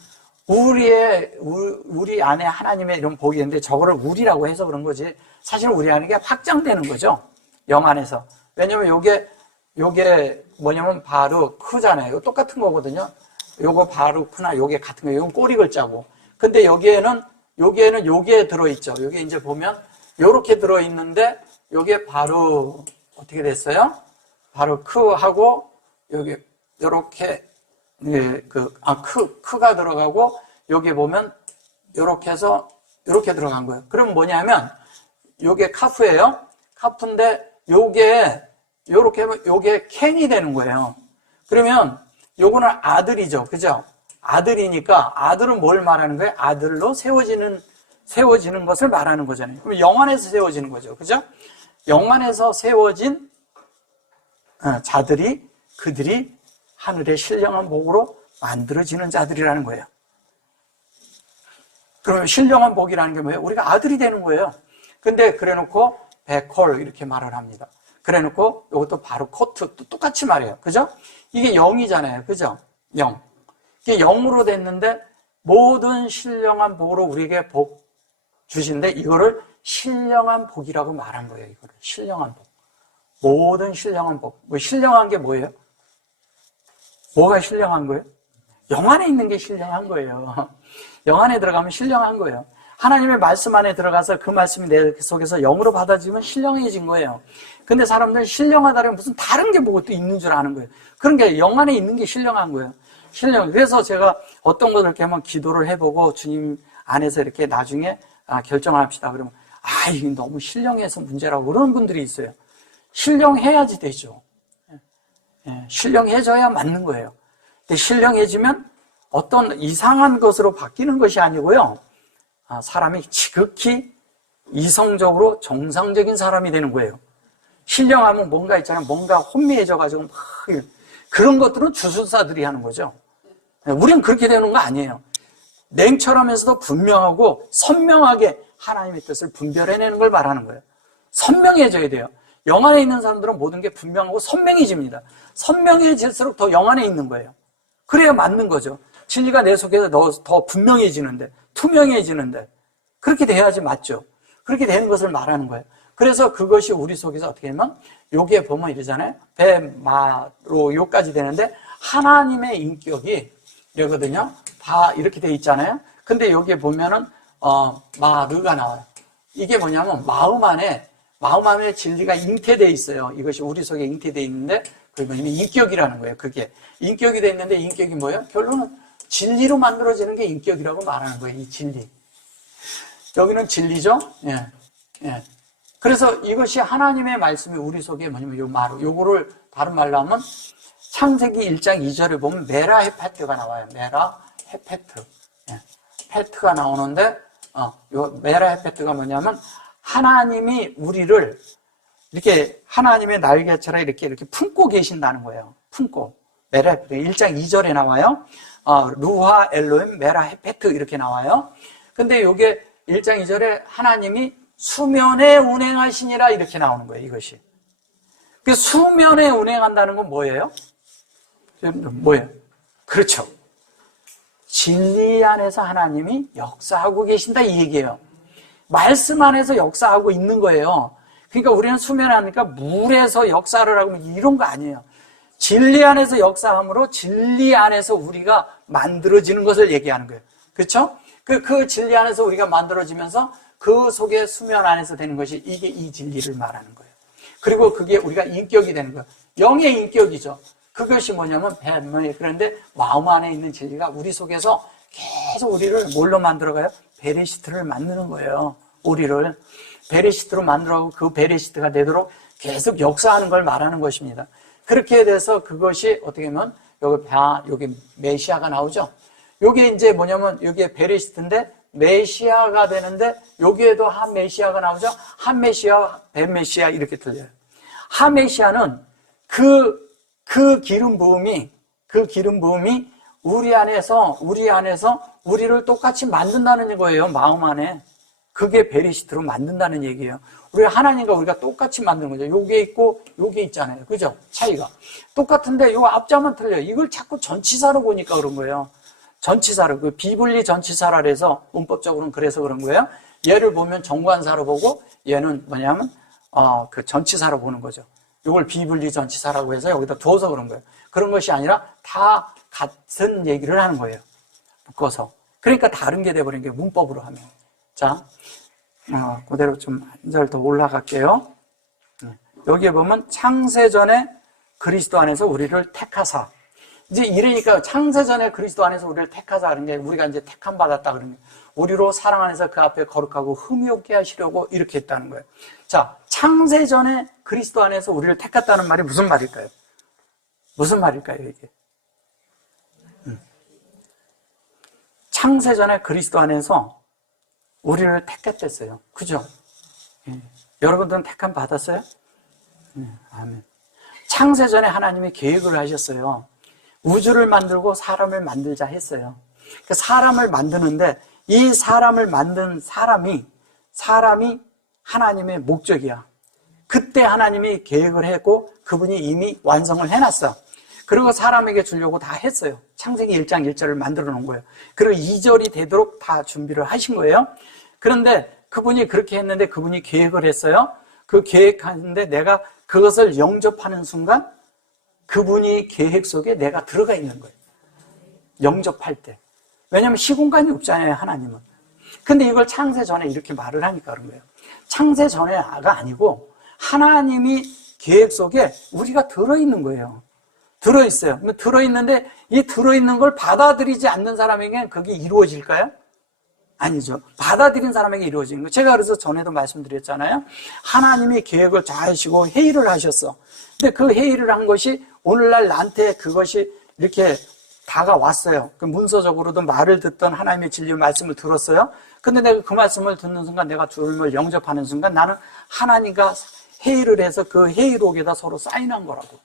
우리 안에 하나님의 이런 복이 있는데 저거를 우리라고 해서 그런 거지 사실 우리 안에 게 확장되는 거죠. 영 안에서. 왜냐면 요게 뭐냐면 바르크잖아요. 이거 똑같은 거거든요. 요거 바르크나 요게 같은 거예요. 이건 꼬리 글자고. 근데 여기에는 요게 들어있죠. 요게 이제 보면 요렇게 들어있는데 요게 바로 어떻게 됐어요? 바르크하고 여기 요렇게 크가 들어가고 여기 보면 요렇게 해서 요렇게 들어간 거예요. 그럼 뭐냐면 요게 카프예요. 카프인데 요게 요렇게 하면 요게 캔이 되는 거예요. 그러면 요거는 아들이죠. 그죠? 아들이니까 아들은 뭘 말하는 거예요? 아들로 세워지는 것을 말하는 거잖아요. 그럼 영 안에서 세워지는 거죠. 그죠? 영 안에서 세워진 자들이 그들이 하늘의 신령한 복으로 만들어지는 자들이라는 거예요. 그러면 신령한 복이라는 게 뭐예요? 우리가 아들이 되는 거예요. 근데 그래놓고 베콜 이렇게 말을 합니다. 그래놓고 이것도 바로 코트 또 똑같이 말해요. 그죠? 이게 영이잖아요. 그죠? 영. 이게 영으로 됐는데 모든 신령한 복으로 우리에게 복 주신데 이거를 신령한 복이라고 말한 거예요. 이거를 신령한 복. 모든 신령한 복. 뭐 신령한 게 뭐예요? 뭐가 신령한 거예요? 영 안에 있는 게 신령한 거예요. 영 안에 들어가면 신령한 거예요. 하나님의 말씀 안에 들어가서 그 말씀이 내 속에서 영으로 받아지면 신령해진 거예요. 근데 사람들은 신령하다면 무슨 다른 게 뭐가 또 있는 줄 아는 거예요. 그런 게 영 안에 있는 게 신령한 거예요. 그래서 제가 어떤 것을 이렇게 한번 기도를 해보고 주님 안에서 이렇게 나중에 결정합시다. 그러면 이게 너무 신령해서 문제라고 그런 분들이 있어요. 신령해야지 되죠. 신령해져야 맞는 거예요. 근데 신령해지면 어떤 이상한 것으로 바뀌는 것이 아니고요. 사람이 지극히 이성적으로 정상적인 사람이 되는 거예요. 신령하면 뭔가 있잖아요. 뭔가 혼미해져가지고 막 그런 것들은 주술사들이 하는 거죠. 우리는 그렇게 되는 거 아니에요. 냉철하면서도 분명하고 선명하게 하나님의 뜻을 분별해내는 걸 말하는 거예요. 선명해져야 돼요. 영 안에 있는 사람들은 모든 게 분명하고 선명해집니다. 선명해질수록 더 영 안에 있는 거예요. 그래야 맞는 거죠. 진리가 내 속에서 더 분명해지는데, 투명해지는데, 그렇게 돼야지 맞죠. 그렇게 되는 것을 말하는 거예요. 그래서 그것이 우리 속에서 어떻게 하면, 여기에 보면 이러잖아요. 배마로 요까지 되는데, 하나님의 인격이 이러거든요. 이렇게 돼 있잖아요. 근데 여기에 보면은, 마르가 나와요. 이게 뭐냐면, 마음 안에 진리가 잉태되어 있어요. 이것이 우리 속에 잉태되어 있는데, 그게 뭐냐면 인격이라는 거예요. 그게. 인격이 되어 있는데, 인격이 뭐예요? 결론은 진리로 만들어지는 게 인격이라고 말하는 거예요. 이 진리. 여기는 진리죠? 예. 그래서 이것이 하나님의 말씀이 우리 속에 뭐냐면 요거를 다른 말로 하면 창세기 1장 2절에 보면 메라 헤페트가 나와요. 메라 헤페트. 페트가 나오는데, 요 메라 헤페트가 뭐냐면 하나님이 우리를 이렇게 하나님의 날개처럼 이렇게 품고 계신다는 거예요. 품고. 메라 헤페트. 1장 2절에 나와요. 루하 엘로임 메라 헤페트 이렇게 나와요. 근데 요게 1장 2절에 하나님이 수면에 운행하시니라 이렇게 나오는 거예요. 이것이. 그 수면에 운행한다는 건 뭐예요? 뭐예요? 그렇죠. 진리 안에서 하나님이 역사하고 계신다 이 얘기예요. 말씀 안에서 역사하고 있는 거예요. 그러니까 우리는 수면에 하니까 물에서 역사를 하고 이런 거 아니에요. 진리 안에서 역사함으로 진리 안에서 우리가 만들어지는 것을 얘기하는 거예요. 그렇죠? 그 진리 안에서 우리가 만들어지면서 그 속에 수면 안에서 되는 것이 이게 이 진리를 말하는 거예요. 그리고 그게 우리가 인격이 되는 거예요. 영의 인격이죠. 그것이 뭐냐면 그런데 마음 안에 있는 진리가 우리 속에서 계속 우리를 뭘로 만들어가요? 베레시트를 만드는 거예요. 우리를 베레시트로 만들어가고 그 베레시트가 되도록 계속 역사하는 걸 말하는 것입니다. 그렇게 돼서 그것이 어떻게 보면 여기 메시아가 나오죠. 요게 이제 뭐냐면 여기에 베레시트인데 메시아가 되는데 여기에도 한 메시아가 나오죠. 한 메시아, 벤 메시아 이렇게 들려요. 한 메시아는 그 기름 부음이 우리 안에서 우리를 똑같이 만든다는 거예요. 마음 안에. 그게 베리시트로 만든다는 얘기예요. 우리 하나님과 우리가 똑같이 만드는 거죠. 요게 있고 요게 있잖아요. 그죠? 차이가. 똑같은데 요 앞자만 틀려요. 이걸 자꾸 전치사로 보니까 그런 거예요. 전치사로, 그 비분리 전치사라 해서 문법적으로는 그래서 그런 거예요. 얘를 보면 정관사로 보고 얘는 뭐냐면 그 전치사로 보는 거죠. 이걸 비분리 전치사라고 해서 여기다 두어서 그런 거예요. 그런 것이 아니라 다 같은 얘기를 하는 거예요. 묶어서. 그러니까 다른 게 돼버린 게 문법으로 하면. 자, 그대로 좀 한 절 더 올라갈게요. 여기에 보면 창세전에 그리스도 안에서 우리를 택하사. 이제 이러니까 창세전에 그리스도 안에서 우리를 택하사 하는 게 우리가 이제 택함 받았다 그러는 거예요. 우리로 사랑 안에서 그 앞에 거룩하고 흠이 없게 하시려고 이렇게 했다는 거예요. 자, 창세전에 그리스도 안에서 우리를 택했다는 말이 무슨 말일까요? 무슨 말일까요, 이게? 창세전에 그리스도 안에서 우리를 택했댔어요. 그죠? 예. 여러분들은 택함 받았어요? 아멘. 창세전에 하나님이 계획을 하셨어요. 우주를 만들고 사람을 만들자 했어요. 그 사람을 만드는데 이 사람을 만든 사람이 하나님의 목적이야. 그때 하나님이 계획을 했고 그분이 이미 완성을 해놨어. 그리고 사람에게 주려고 다 했어요. 창세기 1장 1절을 만들어 놓은 거예요. 그리고 2절이 되도록 다 준비를 하신 거예요. 그런데 그분이 그렇게 했는데 그분이 계획을 했어요. 그 계획하는데 내가 그것을 영접하는 순간 그분이 계획 속에 내가 들어가 있는 거예요. 영접할 때. 왜냐하면 시공간이 없잖아요, 하나님은. 근데 이걸 창세 전에 이렇게 말을 하니까 그런 거예요. 창세 전에가 아니고 하나님이 계획 속에 우리가 들어있는 거예요. 들어있어요. 들어있는데 이 들어있는 걸 받아들이지 않는 사람에게는 그게 이루어질까요? 아니죠. 받아들인 사람에게 이루어지는 거예요. 제가 그래서 전에도 말씀드렸잖아요. 하나님이 계획을 잘 하시고 회의를 하셨어. 근데 그 회의를 한 것이 오늘날 나한테 그것이 이렇게 다가왔어요. 그 문서적으로도 말을 듣던 하나님의 진리의 말씀을 들었어요. 근데 내가 그 말씀을 듣는 순간 내가 주님을 영접하는 순간 나는 하나님과 회의를 해서 그 회의록에다 서로 사인한 거라고.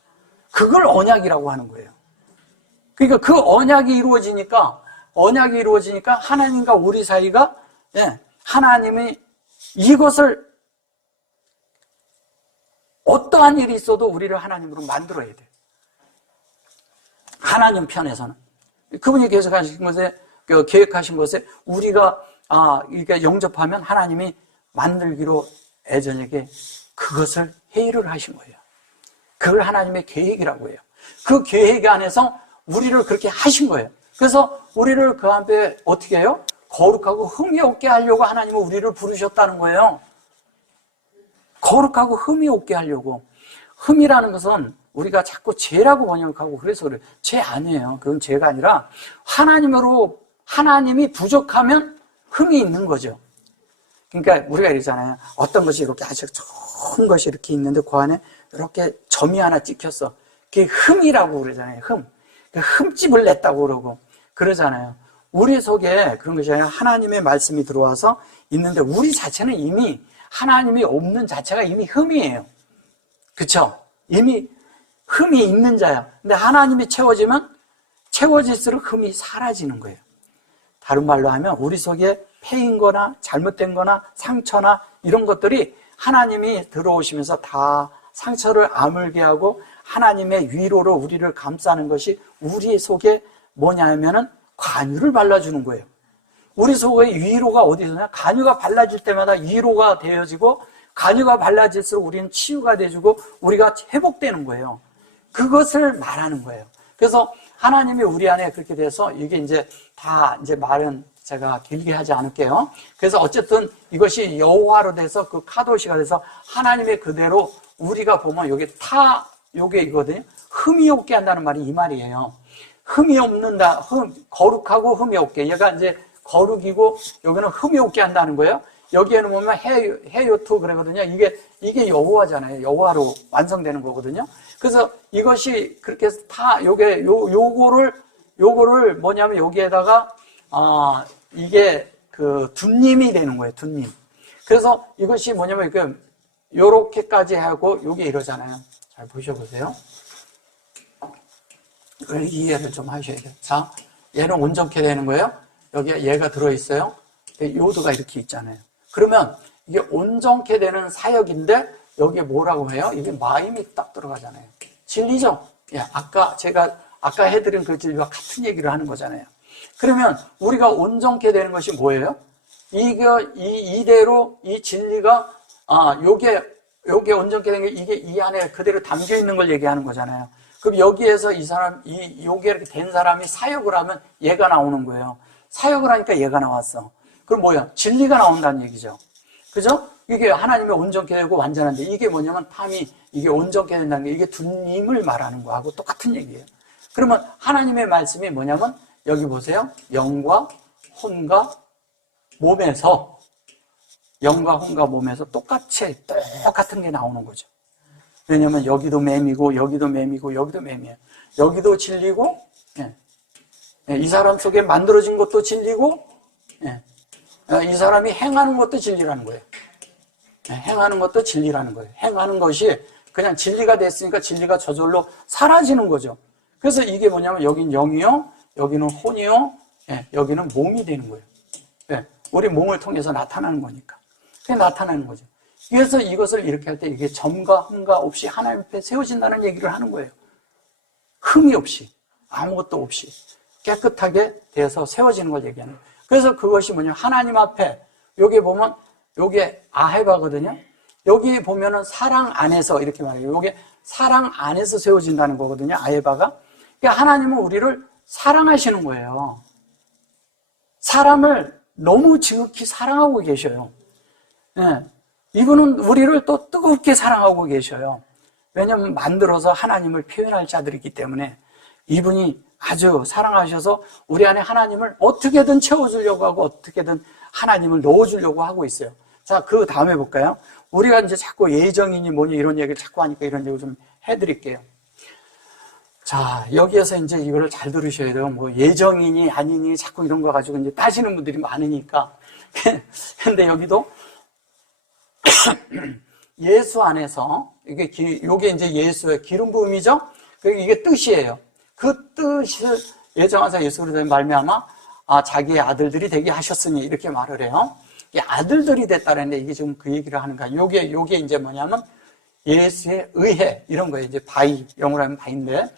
그걸 언약이라고 하는 거예요. 그러니까 그 언약이 이루어지니까 하나님과 우리 사이가 하나님이 이것을 어떠한 일이 있어도 우리를 하나님으로 만들어야 돼. 하나님 편에서는. 그분이 계획하신 것에 우리가 이렇게 영접하면 하나님이 만들기로 애전에게 그것을 회의를 하신 거예요. 그걸 하나님의 계획이라고 해요. 그 계획 안에서 우리를 그렇게 하신 거예요. 그래서 우리를 그 앞에 어떻게 해요? 거룩하고 흠이 없게 하려고 하나님은 우리를 부르셨다는 거예요. 거룩하고 흠이 없게 하려고. 흠이라는 것은 우리가 자꾸 죄라고 번역하고 그래서 그래요. 죄 아니에요. 그건 죄가 아니라 하나님이 부족하면 흠이 있는 거죠. 그러니까 우리가 이러잖아요. 어떤 것이 이렇게 아주 좋은 것이 이렇게 있는데 그 안에 이렇게 점이 하나 찍혔어. 그게 흠이라고 그러잖아요. 흠집을 냈다고 그러고 그러잖아요. 우리 속에 그런 것이 아니라 하나님의 말씀이 들어와서 있는데 우리 자체는 이미 하나님이 없는 자체가 이미 흠이에요. 그쵸? 이미 흠이 있는 자야. 근데 하나님이 채워지면 채워질수록 흠이 사라지는 거예요. 다른 말로 하면 우리 속에 패인 거나 잘못된 거나 상처나 이런 것들이 하나님이 들어오시면서 다 상처를 아물게 하고 하나님의 위로로 우리를 감싸는 것이 우리 속에 뭐냐면은 관유를 발라주는 거예요. 우리 속에 위로가 어디서냐? 관유가 발라질 때마다 위로가 되어지고 관유가 발라질수록 우리는 치유가 돼주고 우리가 회복되는 거예요. 그것을 말하는 거예요. 그래서 하나님이 우리 안에 그렇게 돼서 이게 이제 다 이제 말은 제가 길게 하지 않을게요. 그래서 어쨌든 이것이 여호와로 돼서 그 카도시가 돼서 하나님의 그대로 우리가 보면 요게 이거든요. 흠이 없게 한다는 말이 이 말이에요. 흠이 없는다. 거룩하고 흠이 없게. 얘가 이제 거룩이고 여기는 흠이 없게 한다는 거예요. 여기에는 보면 해요투 그러거든요. 이게 여호와잖아요. 여호와로 완성되는 거거든요. 그래서 이것이 그렇게 해서 다 요거를 뭐냐면 여기에다가 이게 그 둔님이 되는 거예요. 둔님. 그래서 이것이 뭐냐면 요렇게까지 하고 요게 이러잖아요. 잘 보셔보세요. 이해를 좀 하셔야 돼요. 자, 얘는 온전케 되는 거예요. 여기에 얘가 들어있어요. 요드가 이렇게 있잖아요. 그러면 이게 온전케 되는 사역인데 여기에 뭐라고 해요? 이게 마임이 딱 들어가잖아요. 진리죠? 예, 아까 해드린 그 진리와 같은 얘기를 하는 거잖아요. 그러면 우리가 온전케 되는 것이 뭐예요? 이대로 이 진리가, 요게 온전케 된 게 이게 이 안에 그대로 담겨 있는 걸 얘기하는 거잖아요. 그럼 여기에서 요게 이렇게 된 사람이 사역을 하면 얘가 나오는 거예요. 사역을 하니까 얘가 나왔어. 그럼 뭐야? 진리가 나온다는 얘기죠. 그죠? 이게 하나님의 온전케 되고 완전한데, 이게 뭐냐면 이게 온전케 된다는 게 이게 주님을 말하는 거하고 똑같은 얘기예요. 그러면 하나님의 말씀이 뭐냐면 여기 보세요. 영과 혼과 몸에서 똑같은 게 나오는 거죠. 왜냐면 여기도 맴이고 여기도 맴이고 여기도 맴이에요. 여기도 진리고, 이 사람 속에 만들어진 것도 진리고, 이 사람이 행하는 것도 진리라는 거예요. 행하는 것도 진리라는 거예요. 행하는 것이 그냥 진리가 됐으니까 진리가 저절로 사라지는 거죠. 그래서 이게 뭐냐면 여긴 영이요, 여기는 혼이요, 여기는 몸이 되는 거예요. 우리 몸을 통해서 나타나는 거니까. 그게 나타나는 거죠. 그래서 이것을 이렇게 할 때 이게 점과 흠과 없이 하나님 앞에 세워진다는 얘기를 하는 거예요. 흠이 없이, 아무것도 없이 깨끗하게 돼서 세워지는 걸 얘기하는 거예요. 그래서 그것이 뭐냐면 하나님 앞에, 여기 보면 요게 아헤바거든요. 여기 보면은 사랑 안에서 이렇게 말해요. 요게 사랑 안에서 세워진다는 거거든요. 아헤바가. 그러니까 하나님은 우리를 사랑하시는 거예요. 사람을 너무 지극히 사랑하고 계셔요. 이분은 우리를 또 뜨겁게 사랑하고 계셔요. 왜냐하면 만들어서 하나님을 표현할 자들이기 때문에 이분이 아주 사랑하셔서 우리 안에 하나님을 어떻게든 채워주려고 하고 어떻게든 하나님을 넣어주려고 하고 있어요. 자, 그 다음에 볼까요? 우리가 이제 자꾸 예정이니 뭐니 이런 얘기를 자꾸 하니까 이런 얘기 좀 해드릴게요. 자, 여기에서 이제 이거를 잘 들으셔야 돼요. 뭐 예정이니 아니니 자꾸 이런 거 가지고 이제 따지는 분들이 많으니까. 근데 여기도 예수 안에서 이게 이제 예수의 기름 부음이죠. 이게 뜻이에요. 그 뜻을 예정하사 예수 그리스도의 말미암아 자기의 아들들이 되게 하셨으니 이렇게 말을 해요. 이 아들들이 됐다는데 이게 지금 그 얘기를 하는 거야. 요게 이제 뭐냐면 예수의 의해 이런 거예요. 이제 바이, 영어로 하면 바인데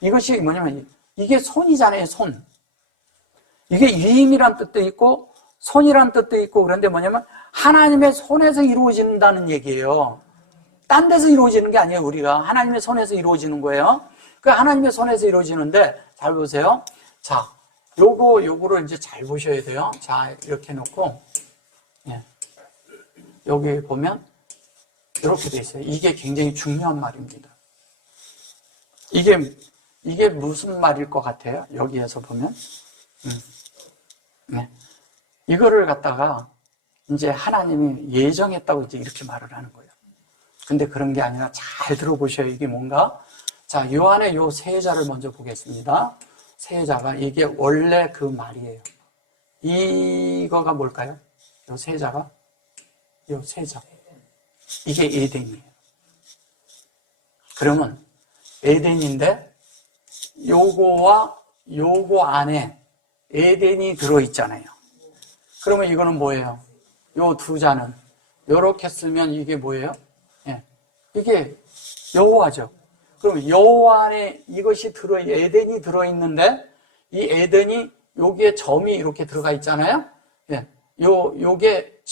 이것이 뭐냐면 이게 손이잖아요. 손. 이게 위임이란 뜻도 있고 손이란 뜻도 있고 그런데 뭐냐면 하나님의 손에서 이루어진다는 얘기예요. 딴 데서 이루어지는 게 아니에요. 우리가 하나님의 손에서 이루어지는 거예요. 그 하나님의 손에서 이루어지는데 잘 보세요. 자, 요거를 이제 잘 보셔야 돼요. 자, 이렇게 놓고 여기 보면 이렇게 돼 있어요. 이게 굉장히 중요한 말입니다. 이게 무슨 말일 것 같아요? 여기에서 보면 이거를 갖다가 이제 하나님이 예정했다고 이제 이렇게 말을 하는 거예요. 근데 그런 게 아니라 잘 들어보셔요. 이게 뭔가? 자, 요 안에 요 세자를 먼저 보겠습니다. 세자가 이게 원래 그 말이에요. 이거가 뭘까요? 요 세자가? 요 세자. 이게 에덴이에요. 그러면 에덴인데 요거와 요거 안에 에덴이 들어있잖아요. 그러면 이거는 뭐예요? 요 두 자는 요렇게 쓰면 이게 뭐예요? 이게 여호와죠. 그럼 여호와 안에 이것이 에덴이 들어있는데 이 에덴이 여기에 점이 이렇게 들어가 있잖아요. 요게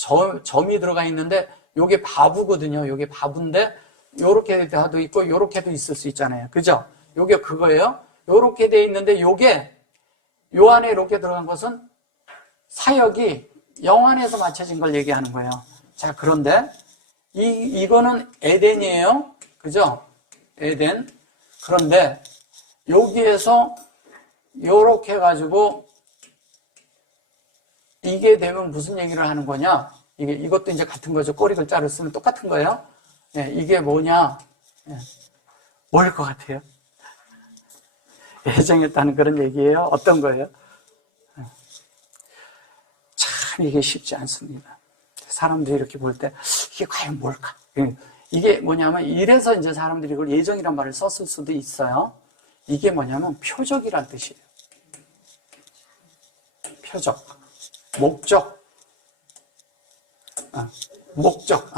점이 들어가 있는데 요게 바부거든요. 요게 바부인데 요렇게도 있고 요렇게도 있을 수 있잖아요. 그죠? 요게 그거예요. 요렇게 돼 있는데 요게 요 안에 이렇게 들어간 것은 사역이 영 안에서 맞춰진 걸 얘기하는 거예요. 자, 그런데 이거는 에덴이에요. 그죠? 에덴. 그런데 여기에서 요렇게 해가지고 이게 되면 무슨 얘기를 하는 거냐? 이것도 이제 같은 거죠. 꼬리 글자를 쓰면 똑같은 거예요. 이게 뭐냐? 뭐일 것 같아요? 예정했다는 그런 얘기예요? 어떤 거예요? 참 이게 쉽지 않습니다. 사람들이 이렇게 볼 때 이게 과연 뭘까? 이게 뭐냐면 이래서 이제 사람들이 이걸 예정이란 말을 썼을 수도 있어요. 이게 뭐냐면 표적이란 뜻이에요. 표적, 목적. 목적,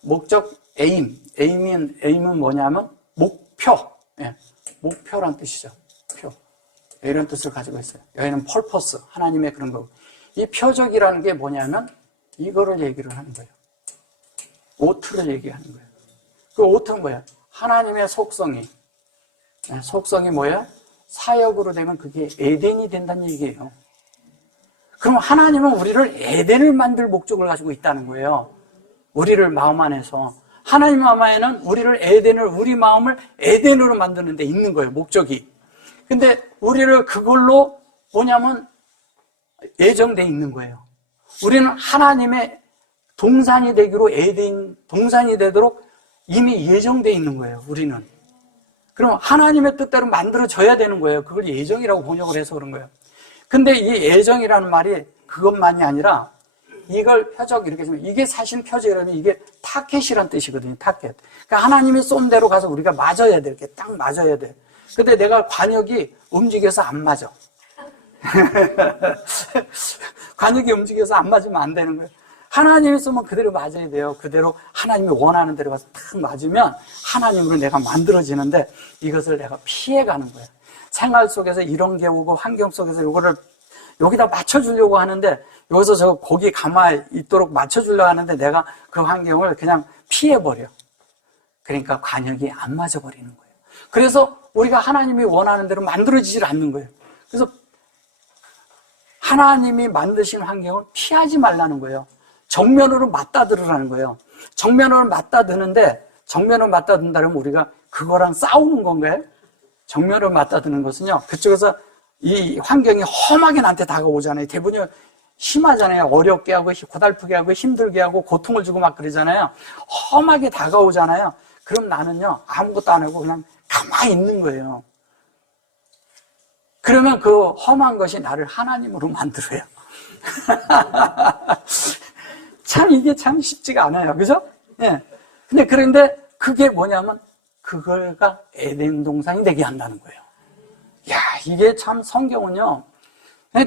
목적, 에임은 뭐냐면, 목표. 예, 목표란 뜻이죠. 표. 이런 뜻을 가지고 있어요. 여기는 펄퍼스, 하나님의 그런 거. 이 표적이라는 게 뭐냐면, 이거를 얘기를 하는 거예요. 오트를 얘기하는 거예요. 그 오트는 뭐예요? 하나님의 속성이. 속성이 뭐예요? 사역으로 되면 그게 에덴이 된다는 얘기예요. 그럼 하나님은 우리를 에덴을 만들 목적을 가지고 있다는 거예요. 우리를 마음 안에서. 하나님 마음 안에는 우리 마음을 에덴으로 만드는 데 있는 거예요, 목적이. 근데 우리를 그걸로 뭐냐면 예정돼 있는 거예요. 우리는 하나님의 동산이 되기로 에덴 동산이 되도록 이미 예정돼 있는 거예요, 우리는. 그럼 하나님의 뜻대로 만들어져야 되는 거예요. 그걸 예정이라고 번역을 해서 그런 거예요. 근데 이 예정이라는 말이 그것만이 아니라 이걸 표적 이렇게 쓰면 이게 사실 표적이라면 이게 타켓이란 뜻이거든요. 타켓. 그러니까 하나님이 쏜 대로 가서 우리가 맞아야 돼. 이렇게 딱 맞아야 돼. 근데 내가 관역이 움직여서 안 맞아. 관역이 움직여서 안 맞으면 안 되는 거예요. 하나님이 쏘면 그대로 맞아야 돼요. 그대로 하나님이 원하는 대로 가서 딱 맞으면 하나님으로 내가 만들어지는데 이것을 내가 피해가는 거예요. 생활 속에서 이런 게 오고 환경 속에서 이거를 여기다 맞춰주려고 하는데 여기서 저 고기 가만히 있도록 맞춰주려고 하는데 내가 그 환경을 그냥 피해버려. 그러니까 관역이 안 맞아버리는 거예요. 그래서 우리가 하나님이 원하는 대로 만들어지질 않는 거예요. 그래서 하나님이 만드신 환경을 피하지 말라는 거예요. 정면으로 맞다들으라는 거예요. 정면으로 맞다드는데 정면으로 맞다든다면 우리가 그거랑 싸우는 건가요? 정면으로 맞다드는 것은요, 그쪽에서 이 환경이 험하게 나한테 다가오잖아요. 대부분이 심하잖아요. 어렵게 하고 고달프게 하고 힘들게 하고 고통을 주고 막 그러잖아요. 험하게 다가오잖아요. 그럼 나는요 아무것도 안 하고 그냥 가만히 있는 거예요. 그러면 그 험한 것이 나를 하나님으로 만들어요. 참 이게 참 쉽지가 않아요. 그죠? 예. 근데 그런데 그게 뭐냐면 그걸가 에덴 동산이 되게 한다는 거예요. 야, 이게 참 성경은요.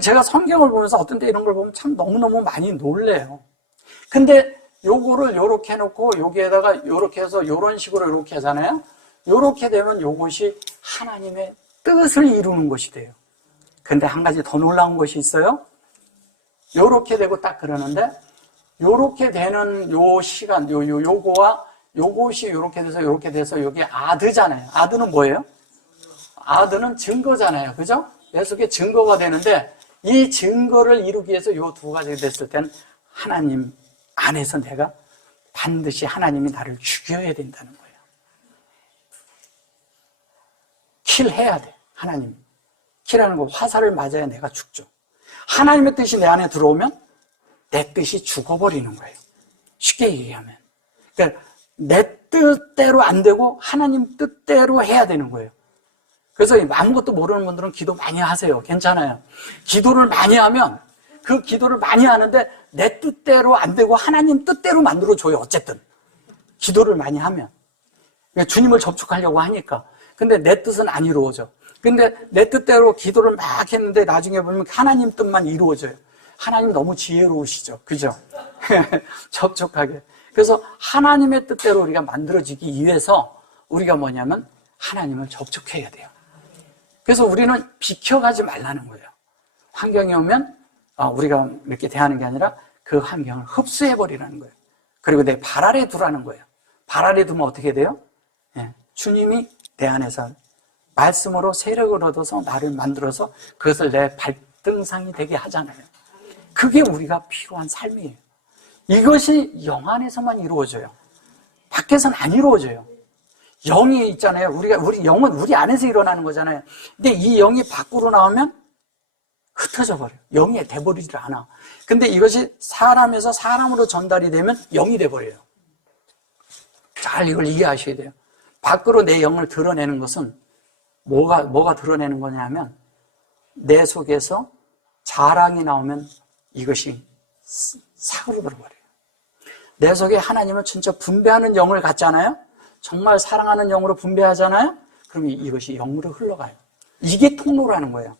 제가 성경을 보면서 어떤 때 이런 걸 보면 참 너무너무 많이 놀래요. 근데 요거를 요렇게 해놓고 여기에다가 요렇게 해서 요런 식으로 요렇게 하잖아요. 요렇게 되면 요것이 하나님의 뜻을 이루는 것이 돼요. 근데 한 가지 더 놀라운 것이 있어요. 요렇게 되고 딱 그러는데 요렇게 되는 요 시간, 요거와 요것이 요렇게 돼서 여기 아드잖아요. 아드는 뭐예요? 아드는 증거잖아요. 그죠? 예수께 증거가 되는데 이 증거를 이루기 위해서 요 두 가지가 됐을 때는 하나님 안에서 내가 반드시 하나님이 나를 죽여야 된다는 거예요. 킬해야 돼. 하나님. 킬하는 거 화살을 맞아야 내가 죽죠. 하나님의 뜻이 내 안에 들어오면 내 뜻이 죽어버리는 거예요. 쉽게 얘기하면. 그러니까 내 뜻대로 안 되고 하나님 뜻대로 해야 되는 거예요. 그래서 아무것도 모르는 분들은 기도 많이 하세요. 괜찮아요. 기도를 많이 하면 그 기도를 많이 하는데 내 뜻대로 안 되고 하나님 뜻대로 만들어줘요. 어쨌든. 기도를 많이 하면. 그러니까 주님을 접촉하려고 하니까. 근데 내 뜻은 안 이루어져. 근데 내 뜻대로 기도를 막 했는데 나중에 보면 하나님 뜻만 이루어져요. 하나님 너무 지혜로우시죠. 그죠? 접촉하게. 그래서 하나님의 뜻대로 우리가 만들어지기 위해서 우리가 뭐냐면 하나님을 접촉해야 돼요. 그래서 우리는 비켜가지 말라는 거예요. 환경이 오면 우리가 이렇게 대하는 게 아니라 그 환경을 흡수해버리라는 거예요. 그리고 내 발 아래 두라는 거예요. 발 아래 두면 어떻게 돼요? 예, 주님이 내 안에서 말씀으로 세력을 얻어서 나를 만들어서 그것을 내 발등상이 되게 하잖아요. 그게 우리가 필요한 삶이에요. 이것이 영 안에서만 이루어져요. 밖에서는 안 이루어져요. 영이 있잖아요. 우리 영은 우리 안에서 일어나는 거잖아요. 근데 이 영이 밖으로 나오면 흩어져 버려요. 영이 돼버리질 않아. 근데 이것이 사람에서 사람으로 전달이 되면 영이 돼버려요. 잘 이걸 이해하셔야 돼요. 밖으로 내 영을 드러내는 것은 뭐가 드러내는 거냐면 내 속에서 자랑이 나오면 이것이 사그러들어버려요. 내 속에 하나님을 진짜 분배하는 영을 갖잖아요. 정말 사랑하는 영으로 분배하잖아요. 그럼 이것이 영으로 흘러가요. 이게 통로라는 거예요.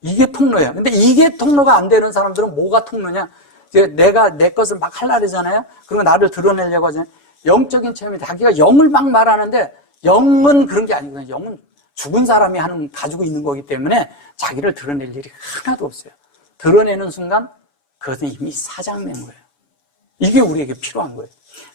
이게 통로예요. 근데 이게 통로가 안 되는 사람들은 뭐가 통로냐? 내가 내 것을 막 하려고 그러잖아요. 그리고 나를 드러내려고 하잖아요. 영적인 체험이 자기가 영을 막 말하는데 영은 그런 게 아니거든요. 영은 죽은 사람이 가지고 있는 거기 때문에 자기를 드러낼 일이 하나도 없어요. 드러내는 순간 그것은 이미 사장된 거예요. 이게 우리에게 필요한 거예요.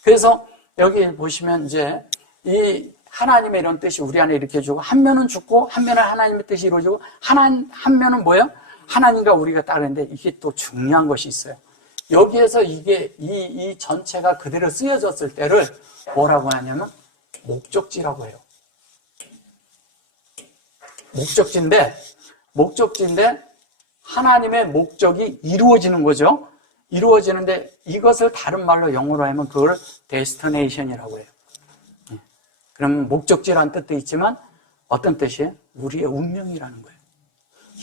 그래서 여기 보시면 이제 이 하나님의 이런 뜻이 우리 안에 이렇게 주고 한 면은 죽고 한 면은 하나님의 뜻이 이루어지고 한 면은 뭐예요? 하나님과 우리가 따르는데 이게 또 중요한 것이 있어요. 여기에서 이게 이 전체가 그대로 쓰여졌을 때를 뭐라고 하냐면 목적지라고 해요. 목적지인데 하나님의 목적이 이루어지는 거죠. 이루어지는데 이것을 다른 말로 영어로 하면 그걸 destination이라고 해요. 그럼 목적지라는 뜻도 있지만 어떤 뜻이에요? 우리의 운명이라는 거예요.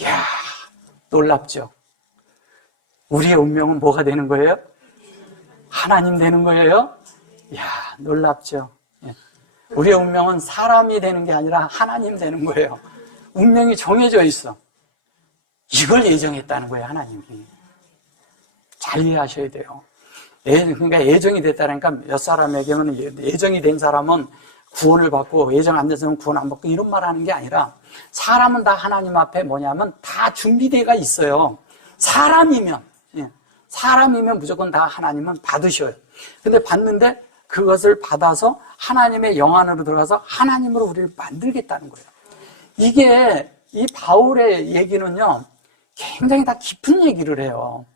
이야, 놀랍죠? 우리의 운명은 뭐가 되는 거예요? 하나님 되는 거예요? 이야, 놀랍죠? 우리의 운명은 사람이 되는 게 아니라 하나님 되는 거예요. 운명이 정해져 있어. 이걸 예정했다는 거예요, 하나님이. 잘 이해하셔야 돼요. 그러니까 예정이 됐다니까 몇 사람에게는 예정이 된 사람은 구원을 받고 예정 안 된 사람은 구원 안 받고 이런 말 하는 게 아니라 사람은 다 하나님 앞에 뭐냐면 다 준비되어 있어요. 사람이면 무조건 다 하나님은 받으셔요. 근데 받는데 그것을 받아서 하나님의 영 안으로 들어가서 하나님으로 우리를 만들겠다는 거예요. 이게 이 바울의 얘기는요 굉장히 다 깊은 얘기를 해요.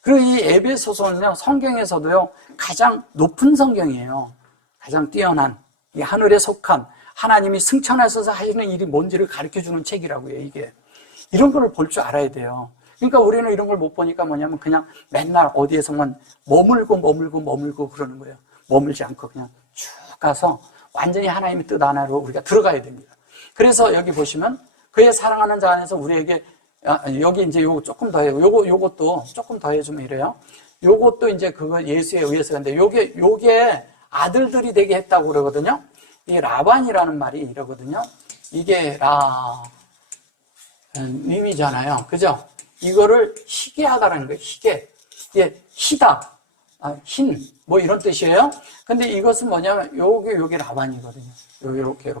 그리고 이 에베소서는요 성경에서도요 가장 높은 성경이에요. 가장 뛰어난 이 하늘에 속한 하나님이 승천하셔서 하시는 일이 뭔지를 가르쳐주는 책이라고요. 이게 이런 걸 볼 줄 알아야 돼요. 그러니까 우리는 이런 걸 못 보니까 뭐냐면 그냥 맨날 어디에서만 머물고 그러는 거예요. 머물지 않고 그냥 쭉 가서 완전히 하나님의 뜻 안으로 우리가 들어가야 됩니다. 그래서 여기 보시면 그의 사랑하는 자 안에서 우리에게 여기 이제 요거 조금 더 해요. 요것도 조금 더 해주면 이래요. 요것도 이제 그거 예수에 의해서 근데 요게 아들들이 되게 했다고 그러거든요. 이 라반이라는 말이 이러거든요. 이게 의미잖아요. 그죠? 이거를 희게 하다라는 거예요. 희게. 이게 희다. 흰. 뭐 이런 뜻이에요. 근데 이것은 뭐냐면 요게 라반이거든요. 요렇게.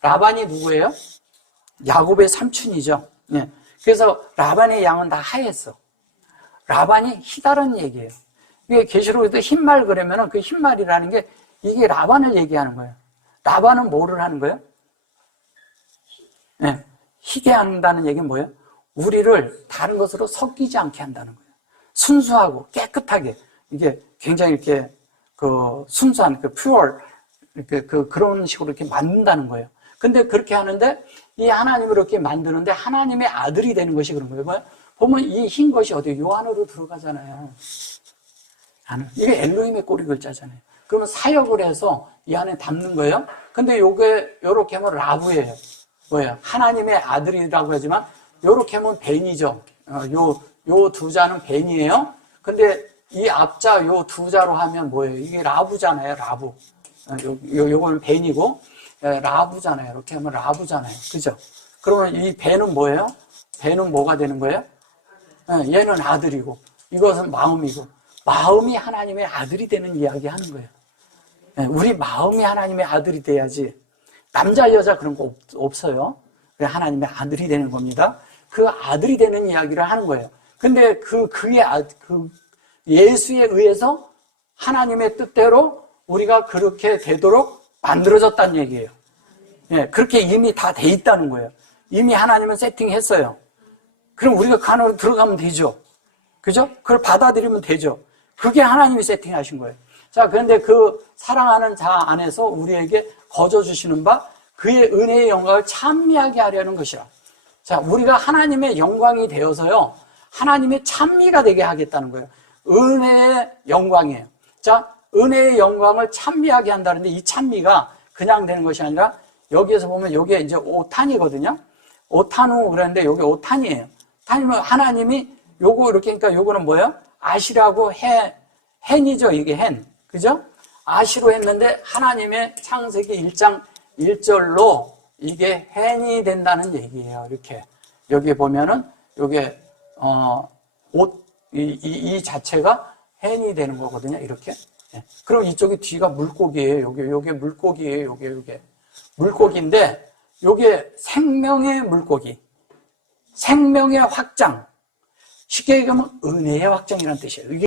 라반이 누구예요? 야곱의 삼촌이죠. 예. 그래서 라반의 양은 다 하였어. 라반이 희다라는 얘기예요. 이게 계시록에도 흰말 그러면은 그 흰말이라는 게 이게 라반을 얘기하는 거예요. 라반은 뭐를 하는 거예요? 네. 희게 한다는 얘기는 뭐예요? 우리를 다른 것으로 섞이지 않게 한다는 거예요. 순수하고 깨끗하게 이게 굉장히 이렇게 순수한 pure 그런 식으로 이렇게 만든다는 거예요. 근데 그렇게 하는데 이 하나님을 이렇게 만드는데 하나님의 아들이 되는 것이 그런 거예요. 보면 이 흰 것이 어디에 요 안으로 들어가잖아요. 이게 엘로힘의 꼬리 글자잖아요. 그러면 사역을 해서 이 안에 담는 거예요. 근데 요렇게 하면 라브예요. 뭐예요? 하나님의 아들이라고 하지만 요렇게 하면 벤이죠. 요 두 자는 벤이에요. 근데 이 앞자 요 두 자로 하면 뭐예요? 이게 라브잖아요. 라브. 요거는 벤이고 라브잖아요. 이렇게 하면 라브잖아요. 그죠? 그러면 이 벤은 뭐예요? 벤은 뭐가 되는 거예요? 얘는 아들이고 이것은 마음이고 마음이 하나님의 아들이 되는 이야기 하는 거예요. 우리 마음이 하나님의 아들이 돼야지 남자 여자 그런 거 없어요. 하나님의 아들이 되는 겁니다. 그 아들이 되는 이야기를 하는 거예요. 근데 예수에 의해서 하나님의 뜻대로 우리가 그렇게 되도록 만들어졌다는 얘기예요. 그렇게 이미 다 돼 있다는 거예요. 이미 하나님은 세팅했어요. 그럼 우리가 그 안으로 들어가면 되죠. 그죠? 그걸 받아들이면 되죠. 그게 하나님이 세팅하신 거예요. 자, 그런데 그 사랑하는 자 안에서 우리에게 거저 주시는 바 그의 은혜의 영광을 찬미하게 하려는 것이라. 자, 우리가 하나님의 영광이 되어서요. 하나님의 찬미가 되게 하겠다는 거예요. 은혜의 영광이에요. 자, 은혜의 영광을 찬미하게 한다는데 이 찬미가 그냥 되는 것이 아니라 여기에서 보면 여기에 이제 오탄이거든요. 오탄후 그랬는데 여기 오탄이에요. 오탄이면 하나님이 요거 이렇게 그러니까 요거는 뭐예요? 아시라고 hen이죠. 이게 hen. 그죠? 아시로 했는데 하나님의 창세기 1장 1절로 이게 hen이 된다는 얘기예요. 이렇게. 여기 보면은 요게 이 자체가 헨이 되는 거거든요. 이렇게. 예. 그럼 이쪽이 뒤가 물고기예요. 요게 물고기예요. 요게 물고기인데 요게 생명의 물고기. 생명의 확장. 쉽게 얘기하면 은혜의 확장이라는 뜻이에요. 이게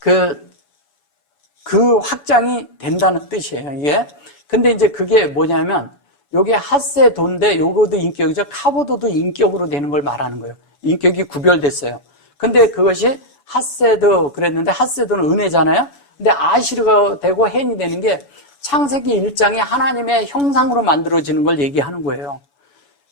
그 확장이 된다는 뜻이에요, 이게. 근데 이제 그게 뭐냐면, 요게 핫세도인데, 요거도 인격이죠. 카보도도 인격으로 되는 걸 말하는 거예요. 인격이 구별됐어요. 근데 그것이 핫세도 그랬는데, 핫세도는 은혜잖아요? 근데 아시르가 되고 헨이 되는 게 창세기 1장에 하나님의 형상으로 만들어지는 걸 얘기하는 거예요.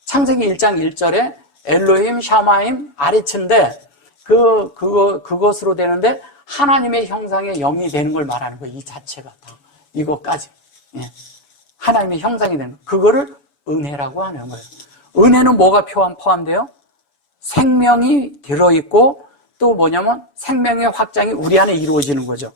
창세기 1장 1절에 엘로힘, 샤마임, 아리츠인데, 그것으로 되는데, 하나님의 형상의 영이 되는 걸 말하는 거예요. 이 자체가 다. 이것까지. 예. 하나님의 형상이 되는 거. 그거를 은혜라고 하는 거예요. 은혜는 뭐가 포함돼요? 생명이 들어있고 또 뭐냐면 생명의 확장이 우리 안에 이루어지는 거죠.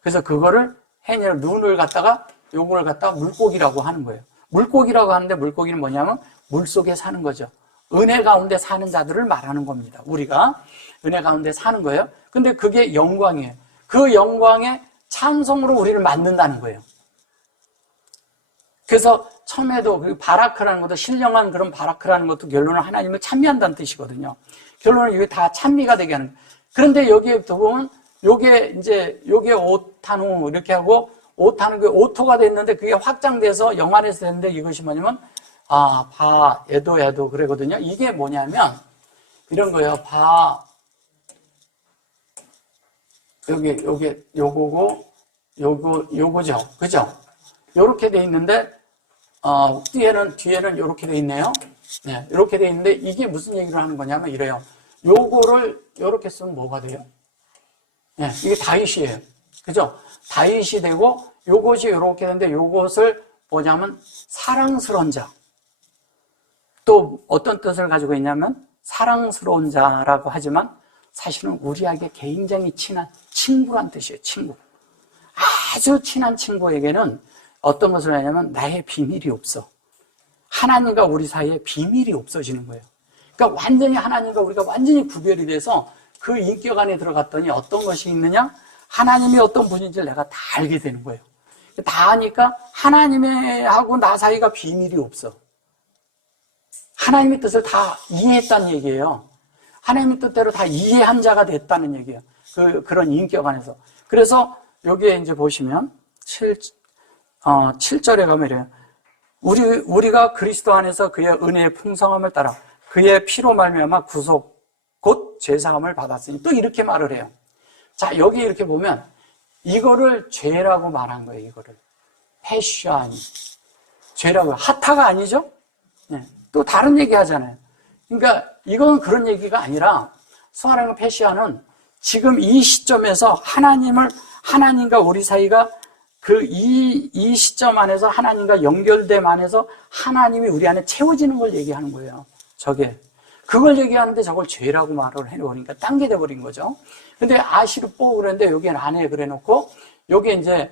그래서 그거를 해녀 눈을 갖다가 요거를 갖다가 물고기라고 하는 거예요. 물고기라고 하는데 물고기는 뭐냐면 물속에 사는 거죠. 은혜 가운데 사는 자들을 말하는 겁니다. 우리가 은혜 가운데 사는 거예요. 근데 그게 영광이에요. 그 영광의 찬송으로 우리를 만든다는 거예요. 그래서 처음에도 그 바라크라는 것도 신령한 그런 바라크라는 것도 결론은 하나님을 찬미한다는 뜻이거든요. 결론은 이게 다 찬미가 되게 하는 거예요. 그런데 여기에 보면 요게 오타누 이렇게 하고 오타는 그 오토가 됐는데 그게 확장돼서 영안에서 됐는데 이것이 뭐냐면 에도 그러거든요. 이게 뭐냐면 이런 거예요. 요거고 요거죠. 그죠? 요렇게 돼 있는데 뒤에는 요렇게 돼 있네요. 네, 요렇게 돼 있는데 이게 무슨 얘기를 하는 거냐면 이래요. 요거를 요렇게 쓰면 뭐가 돼요? 네, 이게 다윗이에요. 그죠? 다윗이 되고 요것이 요렇게 되는데 요것을 뭐냐면 사랑스러운 자. 또 어떤 뜻을 가지고 있냐면 사랑스러운 자라고 하지만 사실은 우리에게 굉장히 친한 친구란 뜻이에요. 친구. 아주 친한 친구에게는 어떤 것을 하냐면 나의 비밀이 없어. 하나님과 우리 사이에 비밀이 없어지는 거예요. 그러니까 완전히 하나님과 우리가 완전히 구별이 돼서 그 인격 안에 들어갔더니 어떤 것이 있느냐? 하나님이 어떤 분인지를 내가 다 알게 되는 거예요. 다 아니까 하나님하고 나 사이가 비밀이 없어. 하나님의 뜻을 다 이해했다는 얘기예요. 하나님의 뜻대로 다 이해한 자가 됐다는 얘기예요. 그런 인격 안에서. 그래서 여기에 이제 보시면 7절에 가면 이래요. 우리가 그리스도 안에서 그의 은혜의 풍성함을 따라 그의 피로 말미암아 구속 곧 죄사함을 받았으니 또 이렇게 말을 해요. 자, 여기 이렇게 보면 이거를 죄라고 말한 거예요. 이거를 패션이 죄라고요. 하타가 아니죠? 네. 또 다른 얘기 하잖아요. 그러니까 이건 그런 얘기가 아니라 수아랑과 패시아는 지금 이 시점에서 하나님과 우리 사이가 이 시점 안에서 하나님과 연결됨 안에서 하나님이 우리 안에 채워지는 걸 얘기하는 거예요. 그걸 얘기하는데 저걸 죄라고 말을 해버리니까 딴 게 돼버린 거죠. 근데 아시르뽀 그랬는데 여기는 안 해 그래 놓고 여기 이제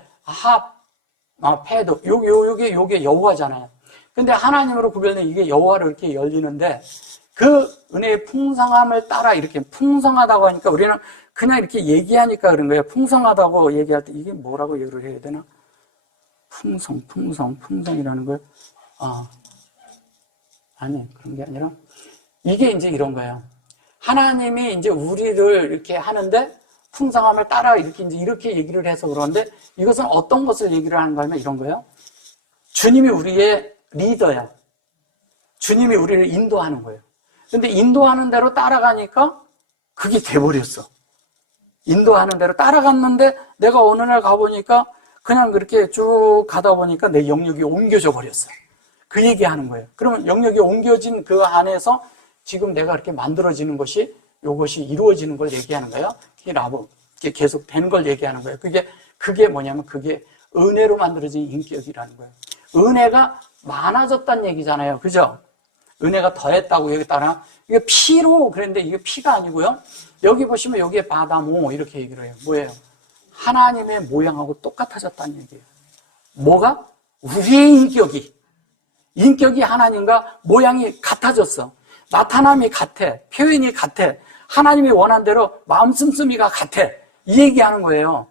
패도 요게 여호와잖아요. 근데 하나님으로 구별된 이게 여호와로 이렇게 열리는데 그 은혜의 풍성함을 따라 이렇게 풍성하다고 하니까 우리는 그냥 이렇게 얘기하니까 그런 거예요. 풍성하다고 얘기할 때 이게 뭐라고 얘기를 해야 되나? 풍성이라는 걸 아니 그런 게 아니라 이게 이제 이런 거예요. 하나님이 이제 우리를 이렇게 하는데 풍성함을 따라 이렇게 얘기를 해서 그러는데 이것은 어떤 것을 얘기를 하는 거냐면 이런 거예요. 주님이 우리의 리더야. 주님이 우리를 인도하는 거예요. 근데 인도하는 대로 따라가니까 그게 돼버렸어. 인도하는 대로 따라갔는데 내가 어느 날 가보니까 그냥 그렇게 쭉 가다 보니까 내 영역이 옮겨져 버렸어. 그 얘기하는 거예요. 그러면 영역이 옮겨진 그 안에서 지금 내가 이렇게 만들어지는 것이 이것이 이루어지는 걸 얘기하는 거예요. 이게 계속 되는 걸 얘기하는 거예요. 그게 뭐냐면 그게 은혜로 만들어진 인격이라는 거예요. 은혜가 많아졌다는 얘기잖아요. 그죠? 은혜가 더했다고 여기 따라 이게 피로 그랬는데 이게 피가 아니고요. 여기 보시면 여기에 바다모 이렇게 얘기를 해요. 뭐예요? 하나님의 모양하고 똑같아졌다는 얘기예요. 뭐가? 우리의 인격이 하나님과 모양이 같아졌어. 나타남이 같아. 표현이 같아. 하나님이 원한 대로 마음 씀씀이가 같아. 이 얘기하는 거예요.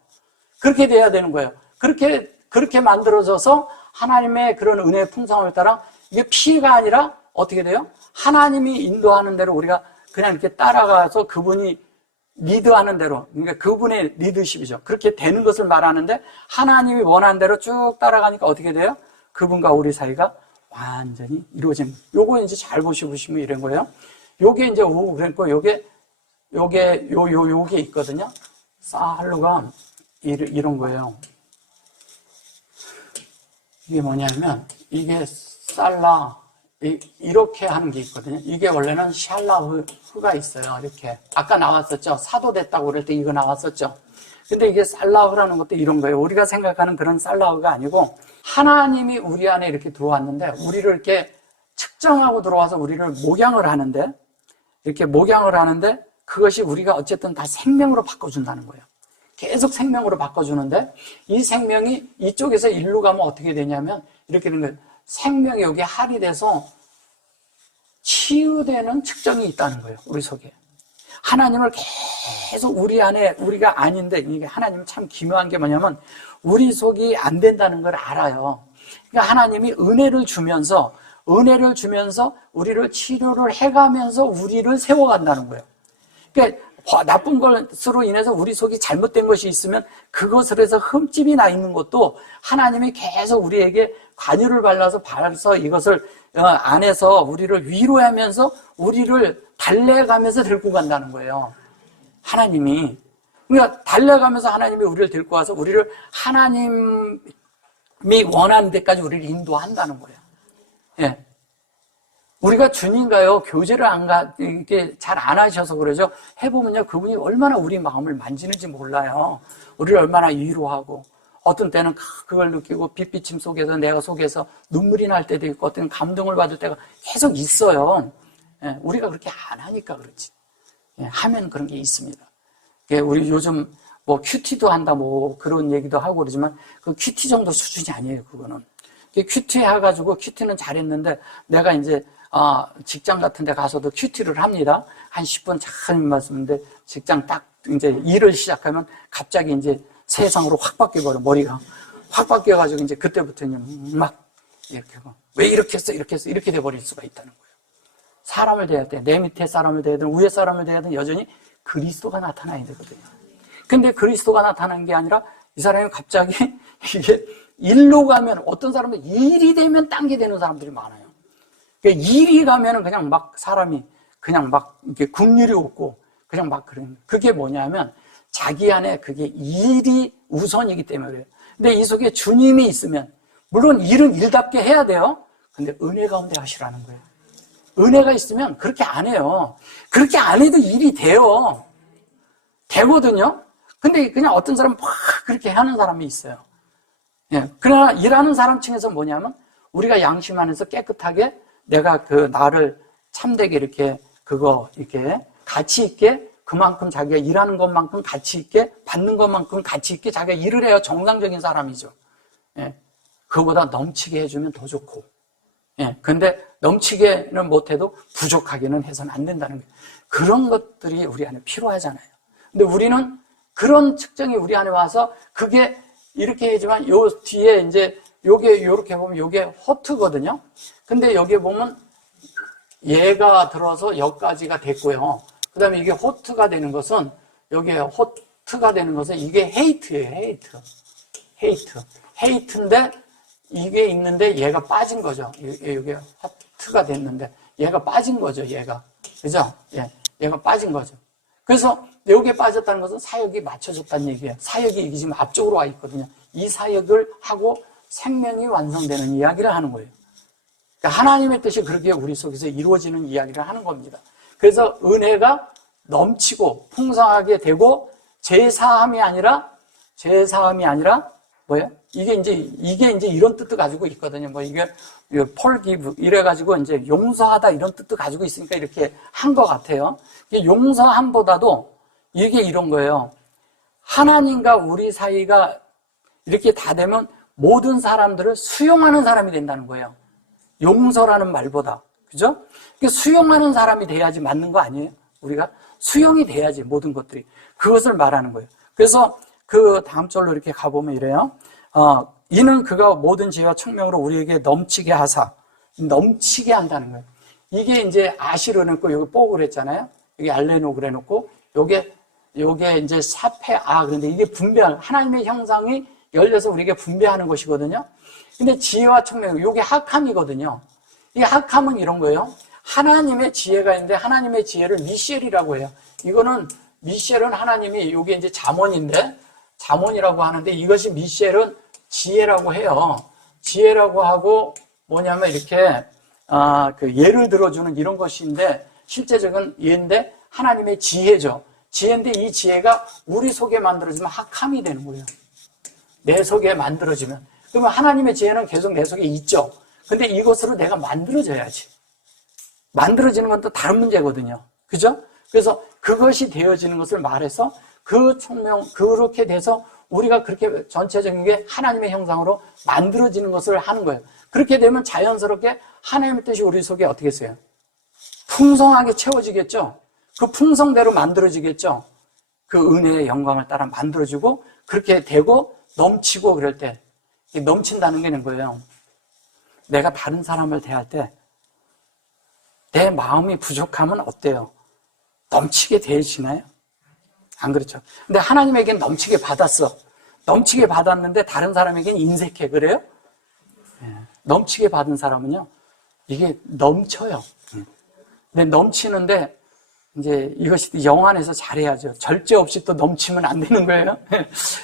그렇게 돼야 되는 거예요. 그렇게 만들어져서 하나님의 그런 은혜의 풍성함에 따라 이게 피해가 아니라 어떻게 돼요? 하나님이 인도하는 대로 우리가 그냥 이렇게 따라가서 그분이 리드하는 대로, 그러니까 그분의 리더십이죠. 그렇게 되는 것을 말하는데 하나님이 원하는 대로 쭉 따라가니까 어떻게 돼요? 그분과 우리 사이가 완전히 이루어지는 거예요. 요거 이제 잘 보시면 이런 거예요. 요게 이제 그러니까 요게 있거든요. 살루가 이런 거예요. 이게 뭐냐면 이게 살라 이렇게 하는 게 있거든요. 이게 원래는 샬라흐가 있어요. 이렇게 아까 나왔었죠. 사도 됐다고 그럴 때 이거 나왔었죠. 근데 이게 살라흐라는 것도 이런 거예요. 우리가 생각하는 그런 살라흐가 아니고 하나님이 우리 안에 이렇게 들어왔는데 우리를 이렇게 측정하고 들어와서 우리를 목양을 하는데 이렇게 목양을 하는데 그것이 우리가 어쨌든 다 생명으로 바꿔준다는 거예요. 계속 생명으로 바꿔주는데 이 생명이 이쪽에서 일로 가면 어떻게 되냐면 이렇게 되는 거예요. 생명이 여기에 할이 돼서 치유되는 측정이 있다는 거예요. 우리 속에. 하나님을 계속 우리 안에 우리가 아닌데 이게 하나님은 참 기묘한 게 뭐냐면 우리 속이 안 된다는 걸 알아요. 그러니까 하나님이 은혜를 주면서 우리를 치료를 해가면서 우리를 세워간다는 거예요. 그러니까 나쁜 것으로 인해서 우리 속이 잘못된 것이 있으면 그것을 해서 흠집이 나 있는 것도 하나님이 계속 우리에게 관유를 발라서 이것을 안에서 우리를 위로하면서 우리를 달래가면서 데리고 간다는 거예요. 하나님이. 그러니까 달래가면서 하나님이 우리를 데리고 와서 우리를 하나님이 원하는 데까지 우리를 인도한다는 거예요. 예. 우리가 주님과요, 교제를 이렇게 잘 안 하셔서 그러죠. 해보면요, 그분이 얼마나 우리 마음을 만지는지 몰라요. 우리를 얼마나 위로하고, 어떤 때는 그걸 느끼고, 빛비침 속에서, 내가 속에서 눈물이 날 때도 있고, 어떤 때는 감동을 받을 때가 계속 있어요. 예, 우리가 그렇게 안 하니까 그렇지. 예, 하면 그런 게 있습니다. 예, 우리 요즘 큐티도 한다, 그런 얘기도 하고 그러지만, 그 큐티 정도 수준이 아니에요, 그거는. 큐티 해가지고, 큐티는 잘했는데, 내가 이제, 직장 같은 데 가서도 큐티를 합니다. 한 10분 참 말씀인데 직장 딱 이제 일을 시작하면 갑자기 이제 세상으로 확 바뀌어버려. 머리가 확 바뀌어가지고 이제 그때부터 막 이렇게 왜 이렇게 했어? 이렇게 돼버릴 수가 있다는 거예요. 사람을 대해야 돼. 내 밑에 사람을 대하든 위에 사람을 대하든 여전히 그리스도가 나타나야 되거든요. 근데 그리스도가 나타나는 게 아니라 이 사람이 갑자기 이게 일로 가면 어떤 사람은 일이 되면 딴 게 되는 사람들이 많아요. 일이 가면은 그냥 막 사람이 그냥 막 이렇게 국률이 없고 그냥 막 그런 그게 뭐냐면 자기 안에 그게 일이 우선이기 때문에 그래요. 근데 이 속에 주님이 있으면 물론 일은 일답게 해야 돼요. 근데 은혜 가운데 하시라는 거예요. 은혜가 있으면 그렇게 안 해요. 그렇게 안 해도 일이 돼요. 되거든요. 근데 그냥 어떤 사람은 막 그렇게 하는 사람이 있어요. 예. 그러나 일하는 사람 층에서 뭐냐면 우리가 양심 안에서 깨끗하게 내가 나를 참되게 이렇게 가치 있게 그만큼 자기가 일하는 것만큼 가치 있게 받는 것만큼 가치 있게 자기가 일을 해야 정상적인 사람이죠. 예. 그거보다 넘치게 해주면 더 좋고. 예. 근데 넘치게는 못해도 부족하게는 해서는 안 된다는 거예요. 그런 것들이 우리 안에 필요하잖아요. 근데 우리는 그런 측정이 우리 안에 와서 그게 이렇게 하지만 요 뒤에 이제 요게 요렇게 보면 요게 호트거든요. 근데 여기 보면 얘가 들어서 여기까지가 됐고요. 그 다음에 이게 호트가 되는 것은 여기에 호트가 되는 것은 이게 헤이트예요. 헤이트인데 이게 있는데 얘가 빠진 거죠. 이게 호트가 됐는데 얘가 빠진 거죠. 얘가 그죠? 예, 얘가 빠진 거죠. 그래서 여기에 빠졌다는 것은 사역이 맞춰졌다는 얘기예요. 사역이 이게 지금 앞쪽으로 와 있거든요. 이 사역을 하고 생명이 완성되는 이야기를 하는 거예요. 그러니까 하나님의 뜻이 그렇게 우리 속에서 이루어지는 이야기를 하는 겁니다. 그래서 은혜가 넘치고 풍성하게 되고 제사함이 아니라 뭐예요? 이게 이제 이런 뜻도 가지고 있거든요. 이게 forgive 이래가지고 이제 용서하다 이런 뜻도 가지고 있으니까 이렇게 한 것 같아요. 용서함보다도 이게 이런 거예요. 하나님과 우리 사이가 이렇게 다 되면 모든 사람들을 수용하는 사람이 된다는 거예요. 용서라는 말보다. 그죠? 수용하는 사람이 돼야지 맞는 거 아니에요? 우리가 수용이 돼야지 모든 것들이. 그것을 말하는 거예요. 그래서 그 다음 절로 이렇게 가보면 이래요. 이는 그가 모든 지혜와 청명으로 우리에게 넘치게 하사, 넘치게 한다는 거예요. 이게 이제 아시로 놓고 여기 뽀 그랬잖아요. 여기 알레노 그래 놓고 요게 이제 사페아. 그런데 이게 하나님의 형상이 열려서 우리에게 분배하는 것이거든요. 근데 지혜와 청명, 요게 학함이거든요. 이 학함은 이런 거예요. 하나님의 지혜가 있는데 하나님의 지혜를 미셸이라고 해요. 이거는 미셸은 하나님이 요게 이제 잠언인데 잠언이라고 하는데 이것이 미셸은 지혜라고 해요. 지혜라고 하고 뭐냐면 이렇게 그 예를 들어주는 이런 것인데 실제적인 예인데 하나님의 지혜죠. 지혜인데 이 지혜가 우리 속에 만들어지면 학함이 되는 거예요. 내 속에 만들어지면. 그러면 하나님의 지혜는 계속 내 속에 있죠. 근데 이것으로 내가 만들어져야지. 만들어지는 건 또 다른 문제거든요. 그죠? 그래서 그것이 되어지는 것을 말해서 그 청명, 그렇게 돼서 우리가 그렇게 전체적인 게 하나님의 형상으로 만들어지는 것을 하는 거예요. 그렇게 되면 자연스럽게 하나님의 뜻이 우리 속에 어떻게 했어요? 풍성하게 채워지겠죠? 그 풍성대로 만들어지겠죠? 그 은혜의 영광을 따라 만들어지고 그렇게 되고 넘치고 그럴 때 넘친다는 게 뭐예요? 내가 다른 사람을 대할 때 내 마음이 부족하면 어때요? 넘치게 대해지나요? 안 그렇죠? 근데 하나님에겐 넘치게 받았어. 넘치게 받았는데 다른 사람에겐 인색해. 그래요? 넘치게 받은 사람은요, 이게 넘쳐요. 근데 넘치는데, 이제 이것이 영 안에서 잘해야죠. 절제 없이 또 넘치면 안 되는 거예요.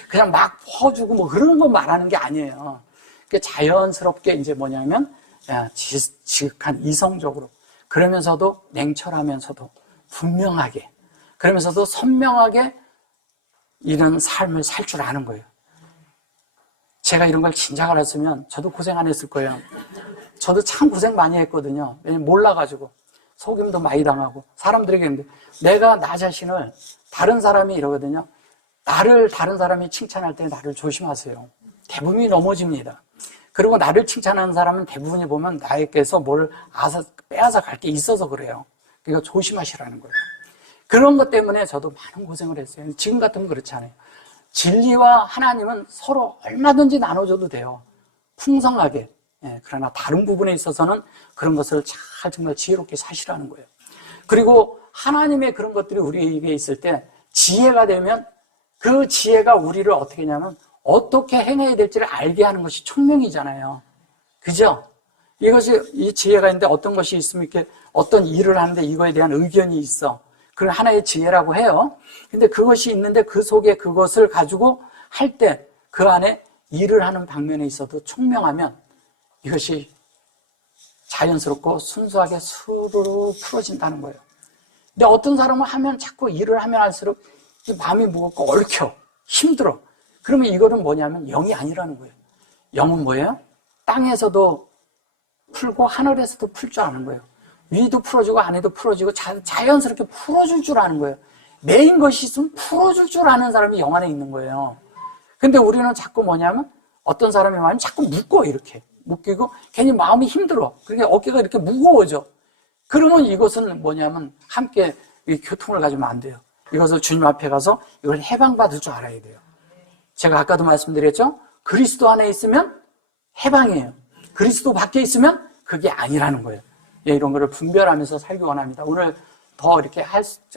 그냥 막 퍼주고 뭐 그런 거 말하는 게 아니에요. 자연스럽게 이제 뭐냐면, 지극한 이성적으로. 그러면서도 냉철하면서도 분명하게. 그러면서도 선명하게 이런 삶을 살 줄 아는 거예요. 제가 이런 걸 진작 알았으면 저도 고생 안 했을 거예요. 저도 참 고생 많이 했거든요. 왜냐면 몰라가지고. 속임도 많이 당하고. 사람들에게 했는데 내가 나 자신을 다른 사람이 이러거든요. 나를 다른 사람이 칭찬할 때 나를 조심하세요. 대부분이 넘어집니다. 그리고 나를 칭찬하는 사람은 대부분이 보면 나에게서 뭘 빼앗아 갈 게 있어서 그래요. 그러니까 조심하시라는 거예요. 그런 것 때문에 저도 많은 고생을 했어요. 지금 같으면 그렇지 않아요. 진리와 하나님은 서로 얼마든지 나눠줘도 돼요. 풍성하게. 그러나 다른 부분에 있어서는 그런 것을 잘 정말 지혜롭게 사시라는 거예요. 그리고 하나님의 그런 것들이 우리에게 있을 때 지혜가 되면 그 지혜가 우리를 어떻게 하냐면 어떻게 행해야 될지를 알게 하는 것이 총명이잖아요. 그죠? 이 지혜가 있는데 어떤 것이 있으면 이렇게 어떤 일을 하는데 이거에 대한 의견이 있어. 그걸 하나의 지혜라고 해요. 근데 그것이 있는데 그 속에 그것을 가지고 할 때 그 안에 일을 하는 방면에 있어도 총명하면 이것이 자연스럽고 순수하게 수르르 풀어진다는 거예요. 근데 어떤 사람은 하면 자꾸 일을 하면 할수록 마음이 무겁고 얽혀. 힘들어. 그러면 이거는 뭐냐면 영이 아니라는 거예요. 영은 뭐예요? 땅에서도 풀고 하늘에서도 풀 줄 아는 거예요. 위도 풀어주고 안에도 풀어지고 자연스럽게 풀어줄 줄 아는 거예요. 메인 것이 있으면 풀어줄 줄 아는 사람이 영 안에 있는 거예요. 근데 우리는 자꾸 뭐냐면 어떤 사람의 마음이 자꾸 묶어 이렇게 묶이고 괜히 마음이 힘들어. 그러니까 어깨가 이렇게 무거워져. 그러면 이것은 뭐냐면 함께 교통을 가지면 안 돼요. 이것을 주님 앞에 가서 이걸 해방받을 줄 알아야 돼요. 제가 아까도 말씀드렸죠? 그리스도 안에 있으면 해방이에요. 그리스도 밖에 있으면 그게 아니라는 거예요. 이런 거를 분별하면서 살기 원합니다. 오늘 더 이렇게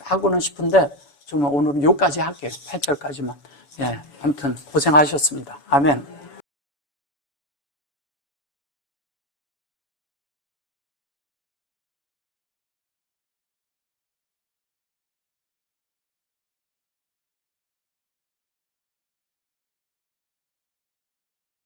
하고는 싶은데 좀 오늘은 여기까지 할게요. 8절까지만. 아무튼 고생하셨습니다. 아멘.